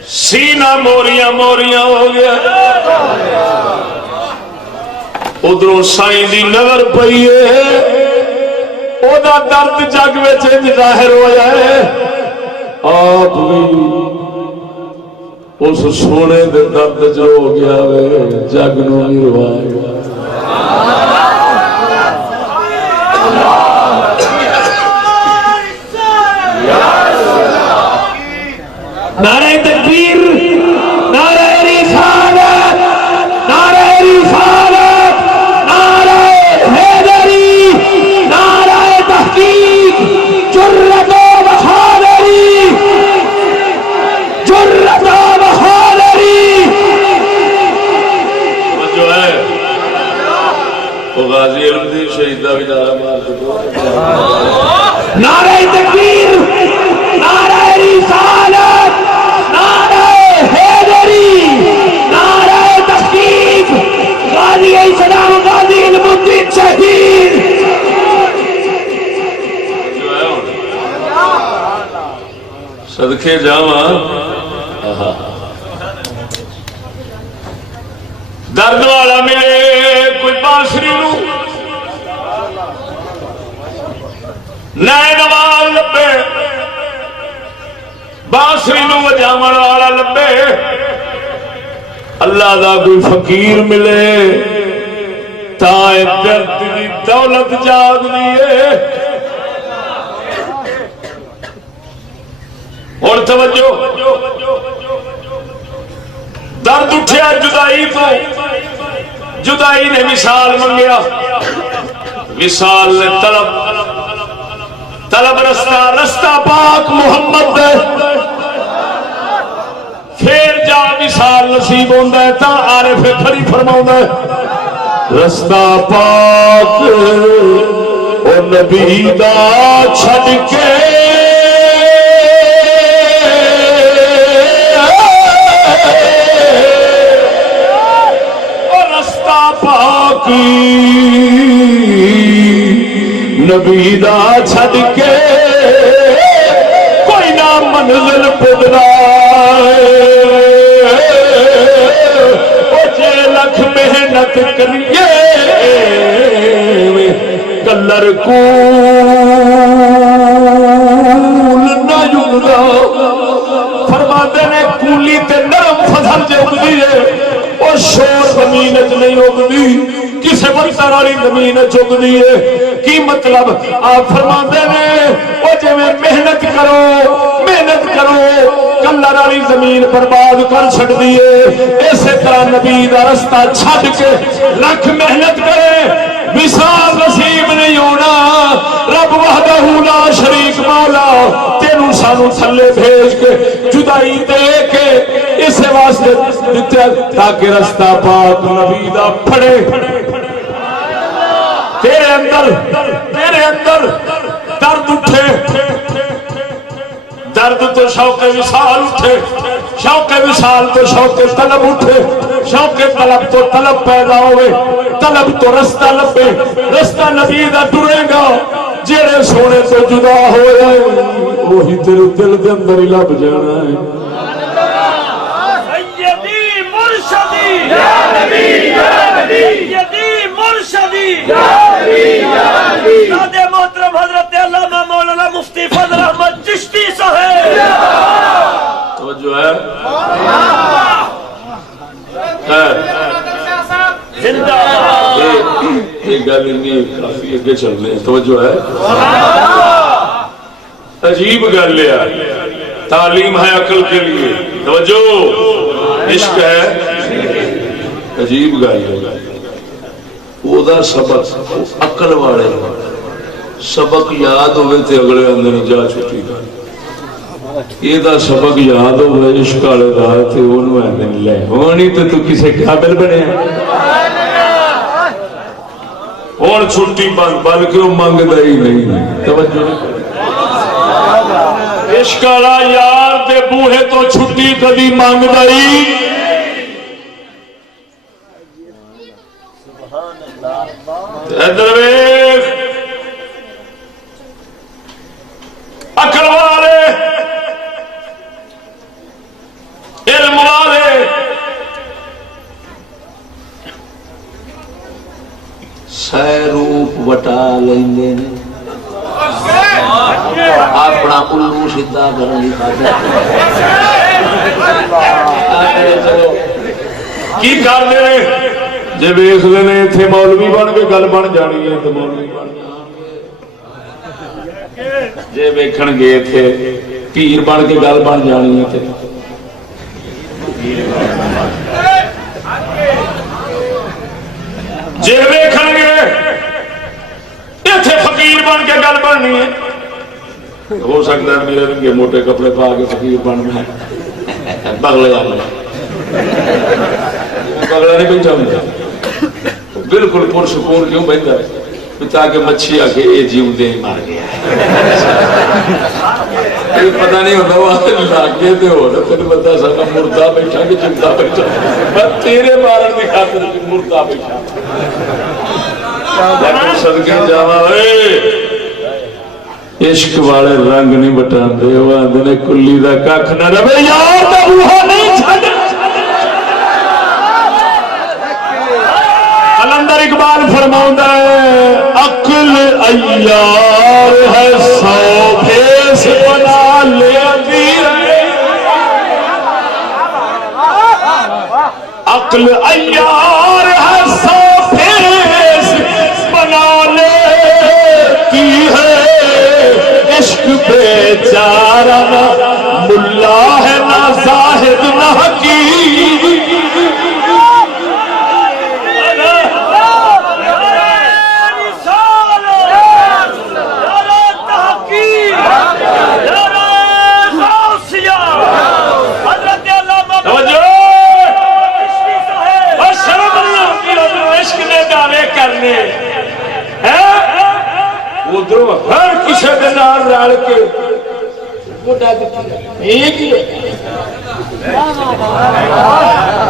سینہ موریاں موریاں ہو گیا ادھروں سائیں دی نظر پئی ہے او دا درد جگ وچ ظاہر ہویا ہے آپ بھی اس سونے دے درد جو ہو گیا ہے جگ نو بھی روایا نعرہ تکبیر نعرہ رسالت نعرہ رسالت نعرہ حیدری نعرہ تحقیق جرأت و بہادری جرأت و بہادری جو ہے وہ غازی المدین شہیدہ بھی نعرہ مار نعرہ تکبیر نعرہ رسالت نعرہ حیدری نعرہ تحقیق غازی اسلام غازی المدین شہید صدقے جاواں درد والا ملے کوئی بانسری نو نئے نواز لبے بانسری نو وجاون والا لبے اللہ دا کوئی فقیر ملے تا درد دی دولت جاگ دیے اور توجہ درد اٹھیا جدائی تو جدائی نے مثال منگیا مثال نے طلب رستہ پاک محمد دے پھر جا مثال نصیب ہوندا ہے تا عارف کھڑی فرماوندا ہے رستہ پاک او نبی دا چھڈ کے نبی دا چھڈ کے کوئی نہ منزل پدرا جے لکھ محنت کریے کلر کول نہ جگدا فرماندے نے کولی تے نرم فصل جے اگدی ہے اور شور زمین چ نہیں اگدی کسے برتر والی زمین چگدی ہے کی مطلب آپ فرماندے نے وہ جی میں محنت کرو کلر والی زمین برباد کر چھڑ دیے اسی طرح نبی دا رستہ چھڈ کے لکھ محنت کرے وصال نصیب نہیں ہونا رب وحدہ لا شریک مولا تینوں سانو تھلے بھیج کے جدائی دے کے اس واسطے دتا تاکہ رستہ پاک نبی دا پھڑے تیرے اندر درد اٹھے درد تو شوق وصال اٹھے شوق وصال تو شوق طلب اٹھے شوق طلب تو طلب پیدا ہوئے طلب تو رستہ لبے رستہ نبی دا ٹرے گا جڑے سونے تو جدا ہوئے وہی تیرے دل دے اندر ہی لب جانا ہے سیدی مرشدی یا نبی یا نبی سیدی مرشدی یا نبی یا نبی سید محترم حضرت علامہ مولانا مفتی فضل احمد چشتی صاحب توجہ ہے کافی اگے چلنے توجہ ہے عجیب گل ہے تعلیم ہے عقل کے لیے توجہ عشق ہے عجیب گل ہے وہ سبق عقل والے سبق یاد ہوئے تے اگلے اندر جا چھٹی یہ سبق یاد ہوئے عشق والے دا تے اونوں اندر لے ہونی تے تو کسے قابل بنے اور چھٹی بند بلکہ وہ منگدا ہی نہیں توجہ عشق والا یار دے بوہے تو چھٹی کدی منگدا ہی ادھر ویکھ عقل والے علم والے سیروپ وٹا لیندے نے اپنا الو سیدھا کرن دی خاطر کی کردے نے جے ویکھدے نے ایتھے مولوی بن کے گل بن جانی ہے تے مولوی بن جے ویکھن گے ایتھے پیر بن کے گل بن جانی ہے تے جے ویکھن گے ایتھے فقیر بن کے گل بننی ہے ہو سکتا ہے میرے رنگے موٹے کپڑے پا کے فقیر بننا ہے بغلے والے بغلہ نہیں بیٹھا ہوں بالکل پرسکون کیوں بیٹھا ہے تاکہ مچھی آ کے یہ جیو دے مار گیا پتہ نہیں ہوتا وہ لاگے تے ہو رہا تین بندہ سا مردہ بیٹھا کہ جمدہ بیٹھا میں تیرے مارن کی خاطر مردہ بیٹھا لیکن صدقے جاوا عشق والے رنگ نہیں بٹان دے وہ آندے نے کلی دا ککھ نہ رہے یار دا بوہا نہیں چھڈ قلندر اقبال فرماؤندا ہے عقل عیار ہے سو بھیس بنا لیتی ہے عقل عیار ہے سو بھیس بنا لیتی ہے عشق بیچارہ نہ ملا ہے نہ زاہد نہ حکیم ادھر ہر کسی کے نال رل کے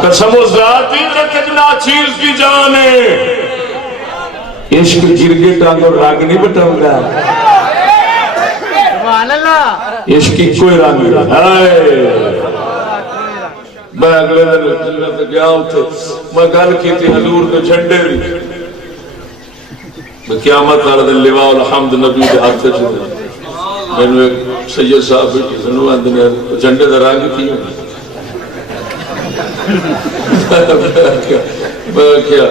قسم ذات کتنا چیز کی جان ہے عشق گرگٹ آنگو رنگ نہیں بٹاؤں گا عشق کی کوئی رنگ نہیں میں اگلے دن گیا میں گل کی تھی حضور کے جھنڈے بھی قیامت والے دن لواء الحمد نبی دے ہاتھ چ میں نے سید صاحب سنو اندے جھنڈے دا رنگ کی میں کیا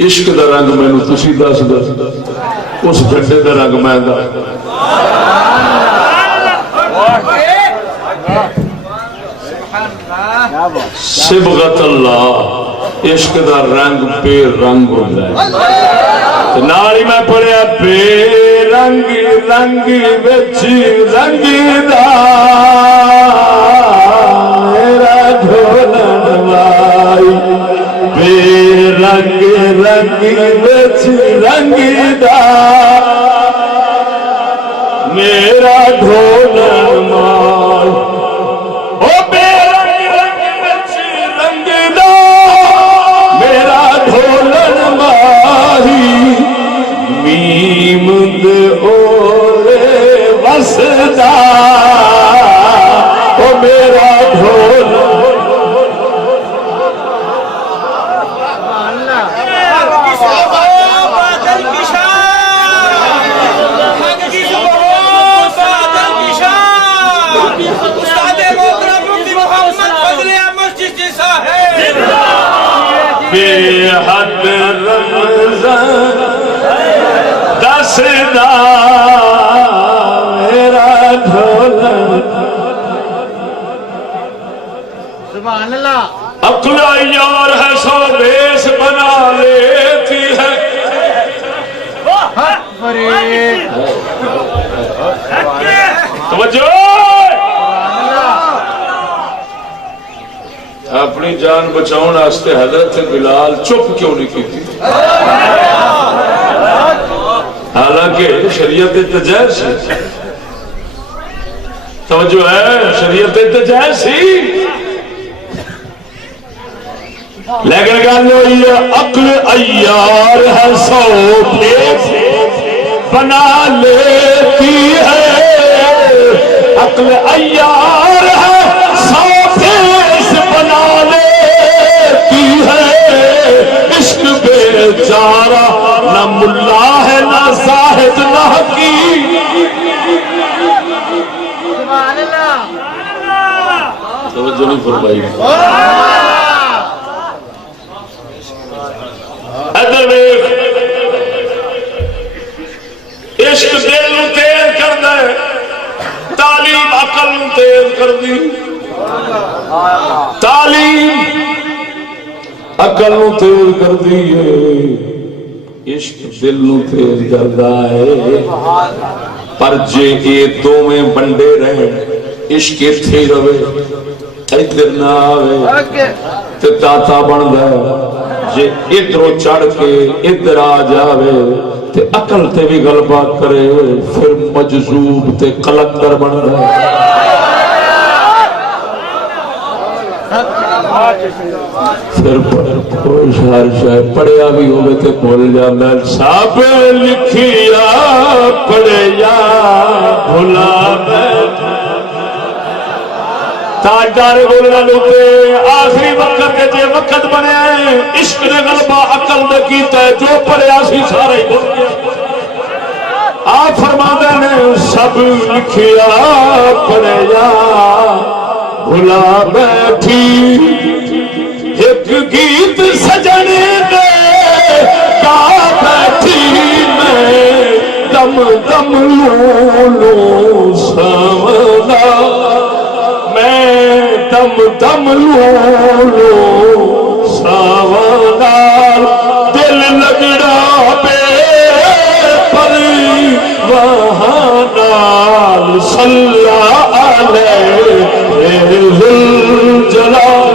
عشق دا رنگ مینوں تسی دس دس اس جھنڈے دا رنگ میں دا صبغت اللہ عشق دا رنگ بے رنگ ہوتا ہے ناری میں پڑھیا بے رنگ رنگ بچ رنگ دا میرا ڈھولن وائی بے رنگ رنگ بچ رنگ دا میرا ڈھولن وائی میم دے اورے وسدا سبحان اللہ عقل عیار ہے سو بیس بنا لیتی ہے توجہ اپنی جان بچاؤ واسطے حضرت بلال چپ کیوں نہیں کی تھی حالانکہ شریعت جائز سی توجہ ہے شریعت جائز سی لیکن گل ہوئی ہے عقل عیار ہے سو بیس بنا لیتی ہے عقل عیار ہے سو بیس بنا لیتی ہے عشق بیچارہ نہ ملا ہے نہ زاہد نہ حکیم سبحان اللہ توجہ نہیں فرمائی عشق دل نو تیز کردا ہے تعلیم عقل نو تیز کردی تعلیم عقل نو تیز کردی ہے عشق دل نو تیز کردا ہے پر جے یہ دوویں بنڈے رہن عشق اتھے رہے ادھر نہ آوے تے تاتا بندا ہے جے ادھروں چڑھ کے ادھر آ جاوے تے عقل تے بھی غلبہ کرے پھر مجذوب تے قلندر بن رہا پھر ہر شاید پڑھیا بھی ہوئے تے بھول جانا سب لکھیا پڑھیا بھولا بیٹھا تاجدار بولنا لوٹے آخری وقت جے وقت بنے عشق نے غلبہ عقل نے کیتا ہے جو پڑھیا سی سارے ہی بھول گیا آپ فرماتے نے سب لکھیا پڑھیا بھلا بیٹھی ایک گیت سجنے دے گا بیٹھی میں دم دم لوں سمنا میں دم دم لوں ساونال دل لگڑا بے پری وہانال صلی علیہ ذوالجلال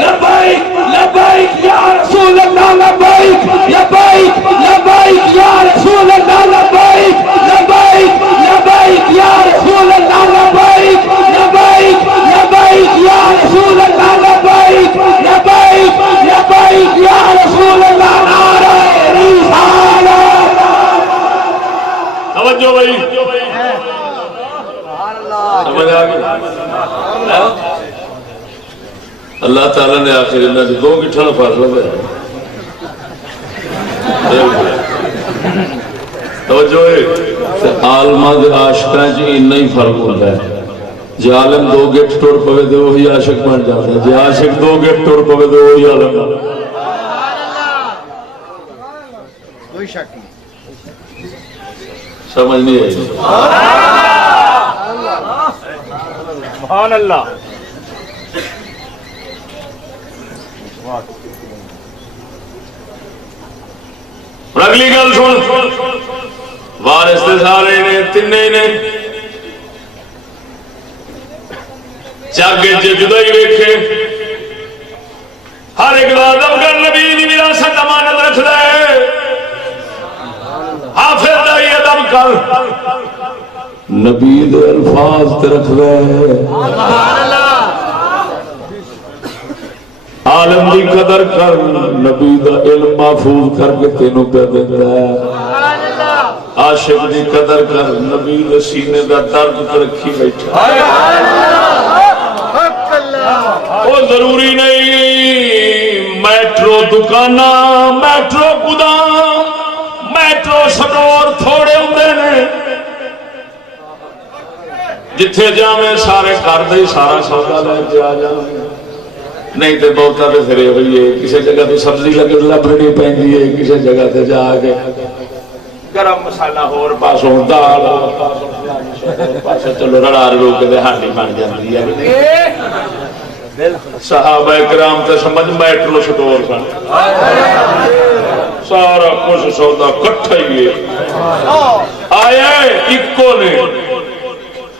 لبیک لبیک یا رسول اللہ لبیک لبیک لبیک یا رسول اللہ لبیک لبیک لبیک یا رسول اللہ لبیک لبیک لبیک یا رسول اللہ لبیک لبیک لبیک یا رسول اللہ نعرہ رسالت توجہ بھائی سمجھ آ گئی اللہ تعالیٰ نے آخر انہوں نے دو گٹھا فاصلہ دیا توجہ عالمہ دے عاشقاں جی اتنا ہی فرق ہوتا ہے جی عالم دو گٹھ ٹر پوے تو وہی عاشق بن جاتا ہے جی عاشق دو گٹھ ٹر پوے تو وہی عالم کوئی شک نہیں سمجھ نہیں آئی سبحان اللہ اگلی گل سن وارث تے سارے نے تین نے جاگے جدائی ویکھے ہر ایک دا ادب کر نبی دی وراثت امانت رکھدا ہے حافظ دا ہی ادب کر نبی دے الفاظ تے رکھدا ہے سبحان اللہ عالم دی قدر کر نبی دا علم محفوظ کر کے تینوں پہ دیتا ہے عاشق دی قدر کر نبی دے سینے دا درد رکھی بیٹھا وہ ضروری نہیں میٹرو دکانہ میٹرو گودام میٹرو سٹور تھوڑے ہوندے نے جتھے جاویں سارے کر دے سارا سودا لے کے آ جاویں نہیں تو بہتا تو پھر ہوئی ہے کسی جگہ تو سبزی لبنی پی ہے کسی جگہ تے جا کے گرم مسالہ ہور پاسوں دال ہور پاسوں چلو رڑا رو کے ہانڈی بن جاتی ہے صحابہ کرام تے سمجھ میٹرو سٹور سن سارا کچھ سودا کٹھا ہی آیا اکو نے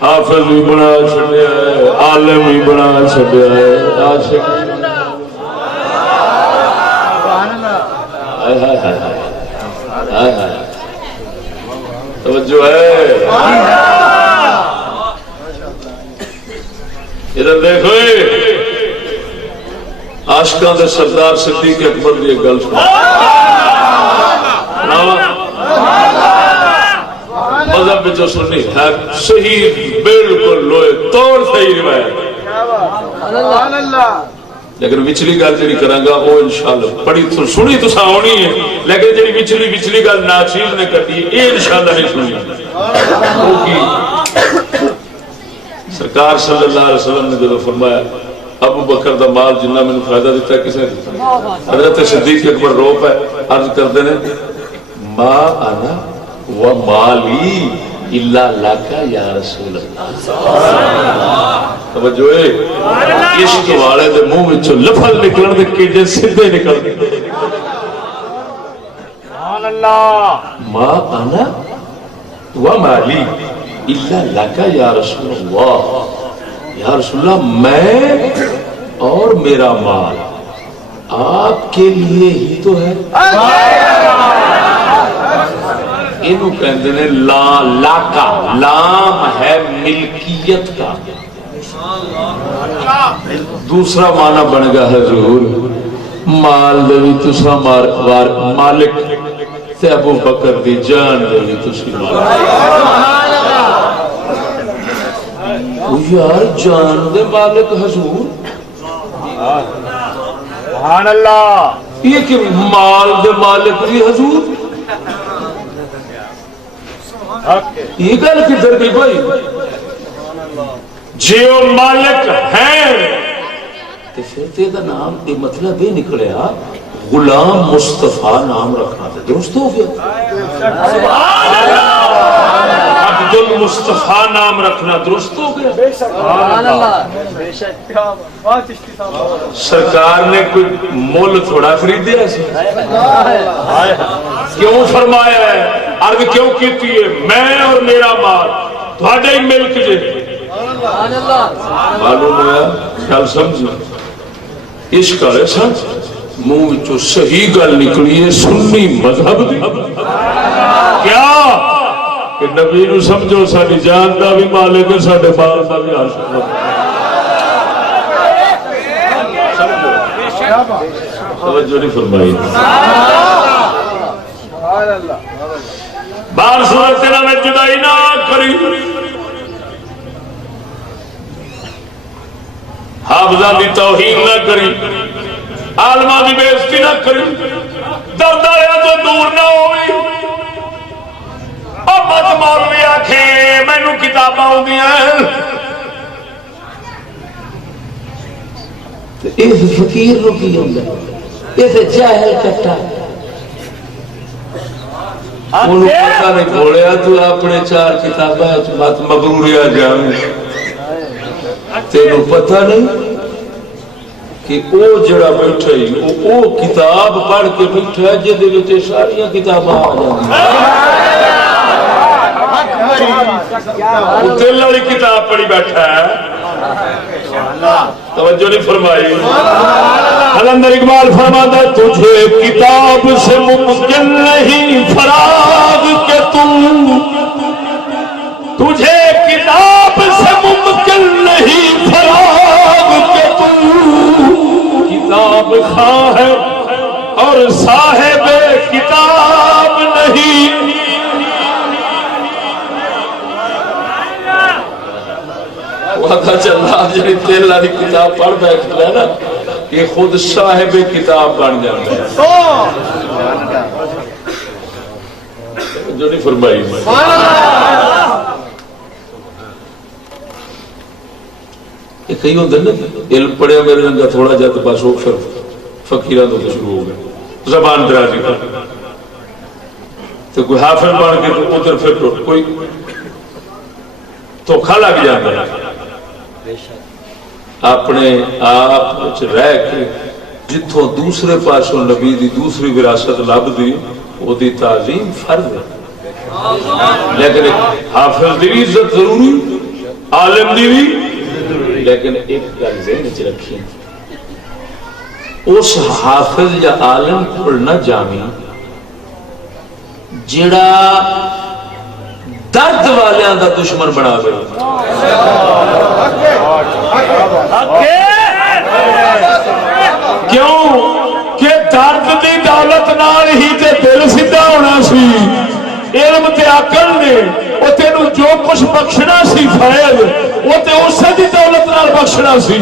حافظ بھی بنا چھڑیا ہے عالم بھی بنا چھڑیا ہے عاشق توجہ ہے ادھر دیکھو عاشقاں دے سردار صدیق اکبر دی گل سنو مذہب جو سنی ہے صحیح بالکل لوہے توڑ صحیح روایت لیکن وچلی گل جڑی کراں گا وہ انشاءاللہ پڑھی تو سنی تو ساونی ہے لیکن جڑی وچلی گل ناچیز نے کٹی اے انشاءاللہ نہیں سنی وہ کی سرکار صلی اللہ علیہ وسلم نے جو فرمایا ابو بکر دا مال جنہ میں نے فائدہ دیتا ہے کسے دیتا حضرت صدیق اکبر رو پہ عرض کردے نے ما انا و مالی الا لکا یا رسول اللہ توجہ ہے عشق والے دے منہ وچوں لفظ نکلن دے کیجے سیدھے نکل دے سبحان اللہ ما انا و مالی الا لکا یا رسول اللہ یا رسول اللہ میں اور میرا مال آپ کے لیے ہی تو ہے انہوں کہندے نے لا کا لام ہے ملکیت کا دوسرا معنی بن گیا حضور مال دے بھی تسا مالک تے ابو بکر دی جان دے بھی تسی مالک یار جان دے مالک حضور سبحان اللہ یہ کہ مال دے مالک بھی حضور یہ گل کدھر گئی بھائی جیو مالک ہیں تو پھر تیرا نام یہ مطلب یہ نکلیا غلام مصطفیٰ نام رکھنا تھا درست ہو گیا عبد المصطفیٰ نام رکھنا درست ہو گیا سرکار نے کوئی مول تھوڑا خریدیا کیوں فرمایا ہے عرض کیوں کیتی ہے میں اور میرا مال تھوڑے ہی ملک جے معلوم ہوا خیال سمجھو عشق ہے سمجھ منہ وچوں صحیح گل نکلی ہے سنی مذہب دی کیا کہ نبی نو سمجھو ساری جان دا بھی مالک ہے ساڈے مال دا بھی عاشق توجہ نہیں فرمائی بار صورت تیرا میں جدائی نہ کری حافظہ دی توہین نہ کری عالمہ دی بے عزتی نہ کری درد آیا تو دور نہ ہوئی اب مت مولوی آکھے مینوں کتاباں ہوندیاں اس فقیر نو کی ہوندا اس جاہل کٹا انہوں پتہ نہیں کھولیا تو اپنے چار کتاباں بات مبروریا جان تینوں پتہ نہیں کہ او جڑا بیٹھا ہی او کتاب پڑھ کے بیٹھا ہے جے دے وچ ساری کتاباں آ جاندیاں او دل والی کتاب پڑھی بیٹھا ہے توجہ نہیں فرمائی قلندر اقبال فرماتا تجھے کتاب سے ممکن نہیں فراغ کہ تجھے کتاب سے ممکن نہیں فراغ کہ کتاب خواہ ہے اور صاحب کتاب نہیں پتہ چلا جی تیل والی کتاب پڑھ بیٹھتا ہے نا یہ خود صاحب کتاب بن جاتا ہے جو نہیں فرمائی یہ کئی ہوتے نا علم پڑھیا میرے رنگا تھوڑا جا تو بس فقیران تو شروع ہو گئے زبان درازی کر تو کوئی حافظ بن کے تو ادھر پھر کوئی دھوکھا لگ جاتا ہے. اپنے آپ رہ کے جتوں دوسرے پاسوں نبی دی دوسری وراثت لبدی وہ دی تعظیم فرض ہے. لیکن حافظ دی بھی عزت ضروری، عالم دی بھی، لیکن ایک گل ذہن وچ رکھی، اس حافظ یا عالم کو نہ جامی جڑا درد والیاں دا دشمن بنا دے. کیوں کہ درد دی دولت نال ہی تے دل سیدھا ہونا سی. علم تے عقل نے وہ تینوں جو کچھ بخشنا سی فیض وہ تے اسے دی دولت نال بخشنا سی.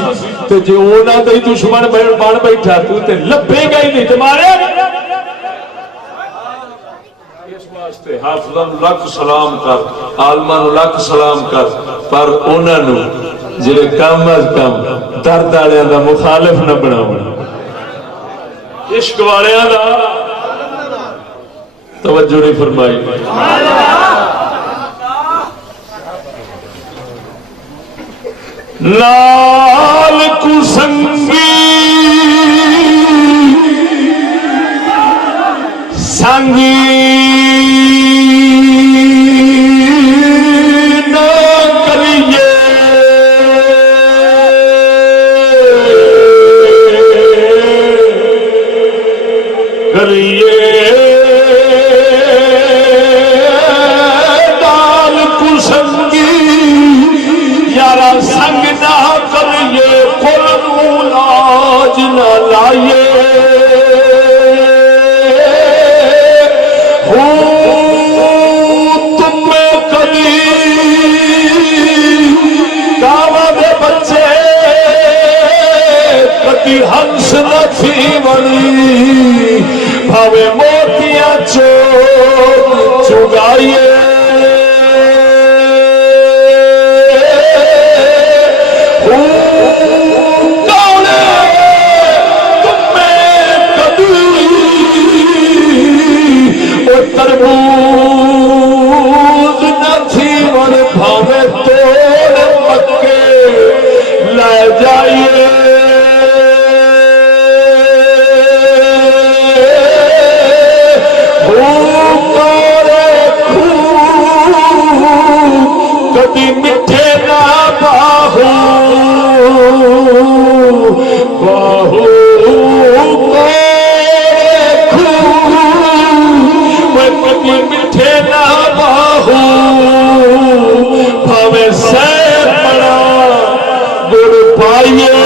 تے جے انہاں دا ہی دشمن بن بیٹھا تو تے لبے گا ہی نہیں تے ماریا. اس واسطے حافظاں نوں لاکھ سلام کر، عالماں نوں لاکھ سلام کر، پر انہاں نوں جڑے کم از کم درد والیاں دا مخالف نہ بناون، عشق والیاں دا توجہ نہیں فرمائی. لال کو سنگی سنگی نہ کریے کریے دال کو سنگی یارا سنگ نہ کریے کل لاج نہ لائیے. ہنس نہ تھی بڑی بھاوے موتیاں چور چگائیے. تربوز نہ تھی بڑ بھاوے توڑ مکے لے جائیے. کبھی مٹھے نہ باہو باہو کبھی مٹھے نہ باہو بھاوے سے بڑا گڑ پائیے.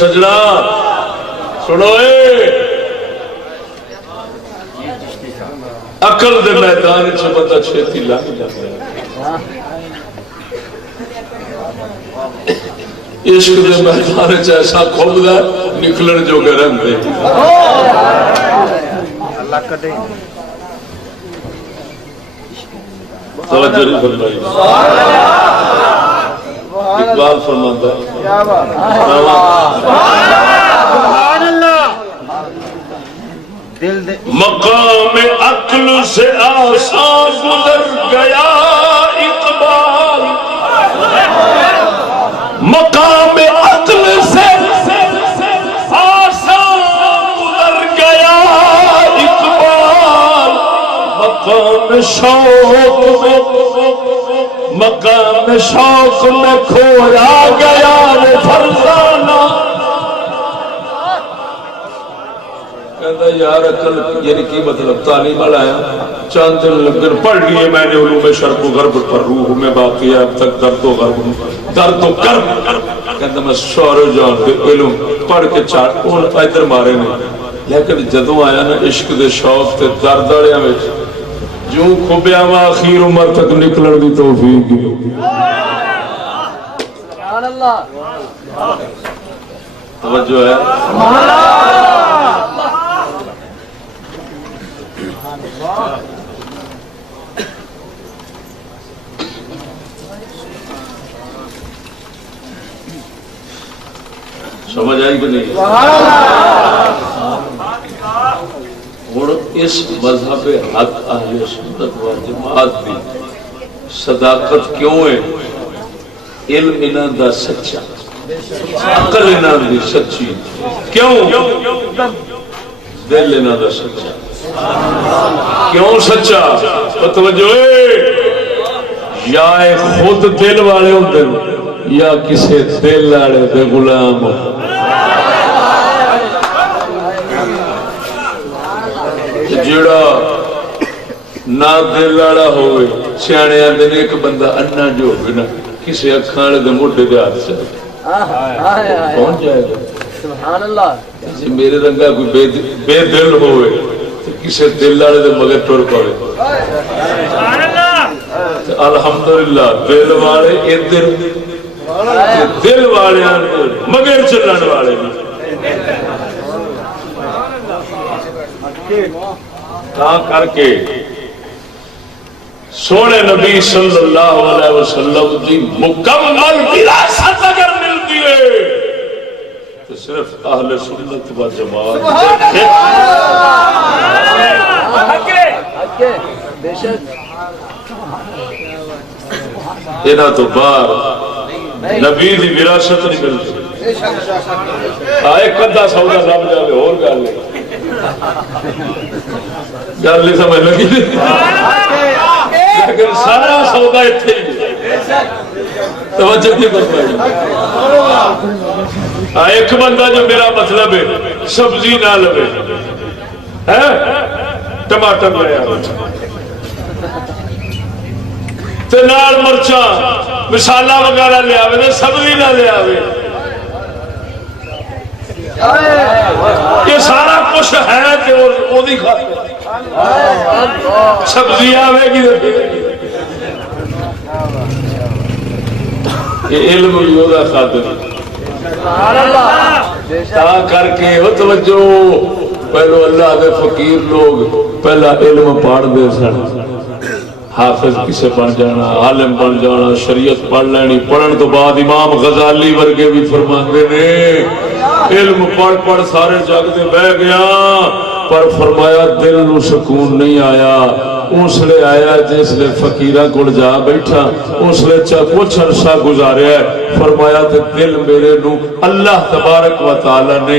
سجنا سنو عقل دے میدان چ بندہ چھتی لگ جاتا ہے، عشق دے میدان چ ایسا کھلدا نکلن جو گرم دے. اللہ کڈے توجہ نہیں فرمائی. اقبال فرماتا ہے مقام عقل سے آسان گزر گیا اقبال. مقام عقل سے آسان گزر گیا اقبال. مقام شوق میں مقام شوق میں کھویا گیا وہ فرزانہ. کہتا یار عقل یعنی کی مطلب تعلیم والا ہے چاند دن لگن پڑھ لیے میں نے علوم شرق و غرب پر روح میں باقی ہے اب تک درد و غرب درد و کرب. کہتا میں شعر و جان کے علم پڑھ کے چاٹ ان ادھر مارے نے، لیکن جدوں آیا نا عشق دے شوق تے درد والے جو کھبیا وا اخیر عمر تک نکلن دی توفیق دی سبحان اللہ توجہ ہے سمجھ آئی کہ نہیں ہوں اس مذہب حق اہل سنت و جماعت کی صداقت کیوں ہے علم انہاں دا سچا عقل انہاں دی سچی کیوں دل انہاں دا سچا کیوں سچا توجہ یا خود دل والے ہوندے یا کسے دل والے دے غلام جڑا نہ دل والا ہوئے سیانے آندے نے ایک بندہ انا جو ہوئے نا کسے اکھاں والے دے موڈے دے ہاتھ سے پہنچ جائے گا سبحان اللہ جی میرے رنگا کوئی بے دل ہوئے تو کسے دل والے دے مگر ٹر پڑے الحمدللہ دل والے ادھر دل والے مگر چلن والے کر کے سونے نبی صلی اللہ علیہ وسلم کی مکمل وراثت اگر ملتی ہے تو صرف اہل سنت و جماعت انہاں تو باہر نبی دی وراثت نہیں ملتی ایک کدھا سودا لب جائے اور گل نہیں سمجھ لگی لیکن سارا سودا اتنے توجہ نہیں کر پائی ایک بندہ جو میرا مطلب ہے سبزی نہ لوے ٹماٹر لیا نال مرچاں مسالہ وغیرہ لیا سبزی نہ لیا یہ سارا کچھ ہے سبزی آئے گی علم بھی وہ خاطر کر کے توجہ پہلو اللہ دے فقیر لوگ پہلا علم پڑھ دے سن حافظ کسے بن جانا عالم بن جانا شریعت پڑھ لینی پڑھن تو بعد امام غزالی ورگے بھی فرماندے نے علم پڑھ پڑھ سارے جگ دے بہ گیا پر فرمایا دل نو سکون نہیں آیا اس لئے آیا جس لئے فقیرہ کو جا بیٹھا اس لئے کچھ عرصہ گزاریا ہے فرمایا تے دل میرے نو اللہ تبارک و تعالی نے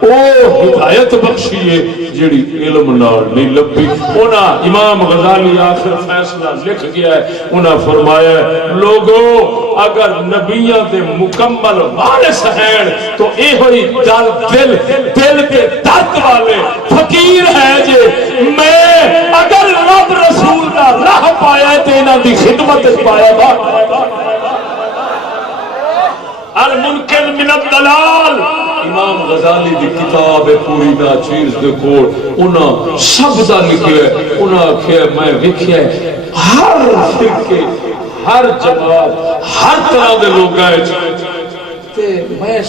او ہدایت بخشی ہے جیڑی علم نال نہیں لبی انہاں امام غزالی آخر فیصلہ لکھ گیا ہے انہاں فرمایا ہے لوگوں اگر نبیوں دے مکمل وارث ہیں تو اے ہوئی دل کے درد والے فقیر ہے جے میں اگر رب رسول کا راہ پایا تے انہاں دی خدمت پایا با المنکر من الدلال امام غزالی دی کتاب پوری ناچیز دے کول انہاں سب دا لکھیا ہے انہاں آکھیا میں ویکھیا ہے ہر فرقے ہر جماعت ہر طرح دے لوگ آئے تے میں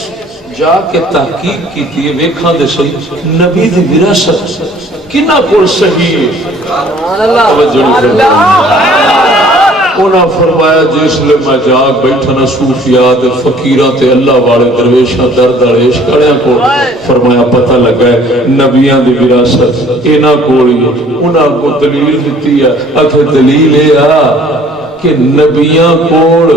جا کے تحقیق کی تھی ویکھاں دے صحیح نبی دی وراثت کنا کول صحیح ہے توجہ انہاں فرمایا جس لئے میں جاگ بیٹھا نا صوفیات فقیرات اللہ والے درویشاں درد عشق کڑیاں کو فرمایا پتہ لگا ہے نبیاں دی وراثت اینا کولی انہاں کو دلیل دیتی ہے اکھے دلیل ہے کہ نبیاں کوڑ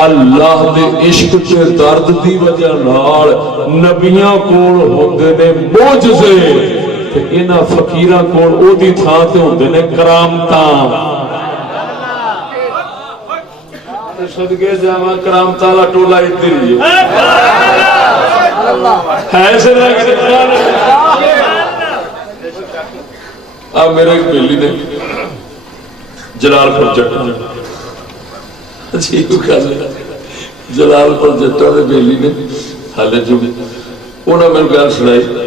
اللہ دے عشق تے درد دی وجہ نال نبیاں کوڑ ہوندے نے معجزے انہاں فقیراں کول او دی تھاں تے ہوندے نے کرامتاں صدقے جاواں کرامتاں والا ٹولا ادھر ہی ہے ایسے اب میرے ایک بیلی نے جلال پور جٹا جلال پور جٹا دے بیلی نے حالے جو انہاں میرے گل سنائی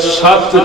7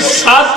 7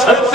7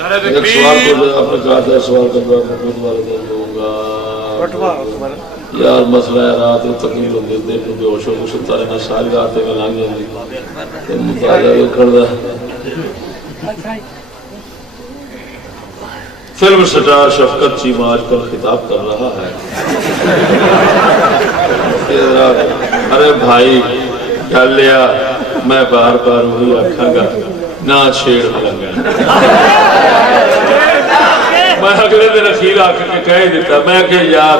ایک سوال کو آپ نے کہا تھا سوال کرنا دوبارہ دوں گا یار مسئلہ ہے رات تکلیف ہوتی ہے دیکھ بے ہوش ہو کے ستا رہنا ساری رات میں لنگ جاتی مطالعہ کردا فلم سٹار شفقت چیمہ آج کل خطاب کر رہا ہے ارے بھائی کیا لیا میں بار بار وہی آکھاں گا نہ چھیڑ لگا میں اگلے دن اخیر آ کے کہہ دیتا میں کہ یار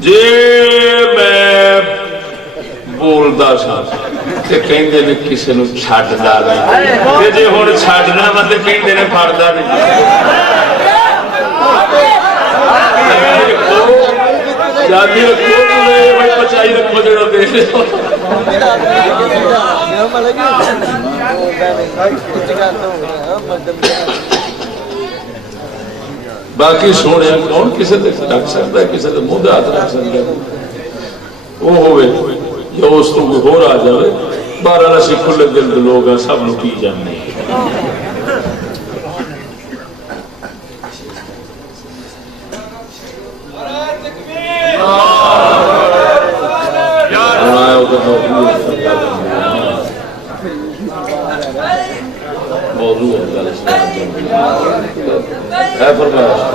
جی میں بولدا سا تے کہندے نے کسے نوں چھڈدا نہیں تے جے ہن چھڈنا مطلب کہندے نے پھڑدا نہیں جاتی کول لے بھائی پچائی رکھو جڑا دے باقی سونے کون کسی تے ڈک سکتا ہے کسی تے منہ ہاتھ رکھ سکتا ہے وہ ہوئے یا اس تو کوئی ہور آ جائے بارہ اسی کھلے دل دے لوگ ہیں سب لوگ کی جانے موضوع ہے فرمایا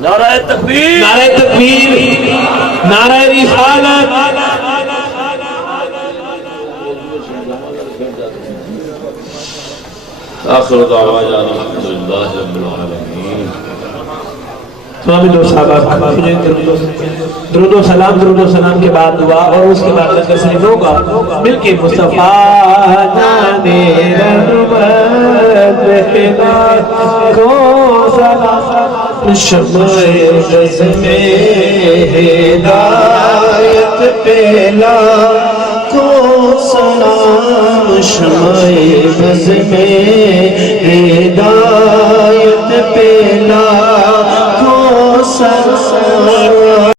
نعرہ تکبیر نعرہ تکبیر نعرہ رسالت آخر دعوانا الحمدللہ رب العالمین سوامی دو صحابہ درود و سلام کے بعد دعا اور اس کے بعد لنگر شریف ہوگا مل کے مصطفیٰ جانے رحمت بہنا کو سلام شمع غز میں ہدایت پہلا کو سلام شمع غز میں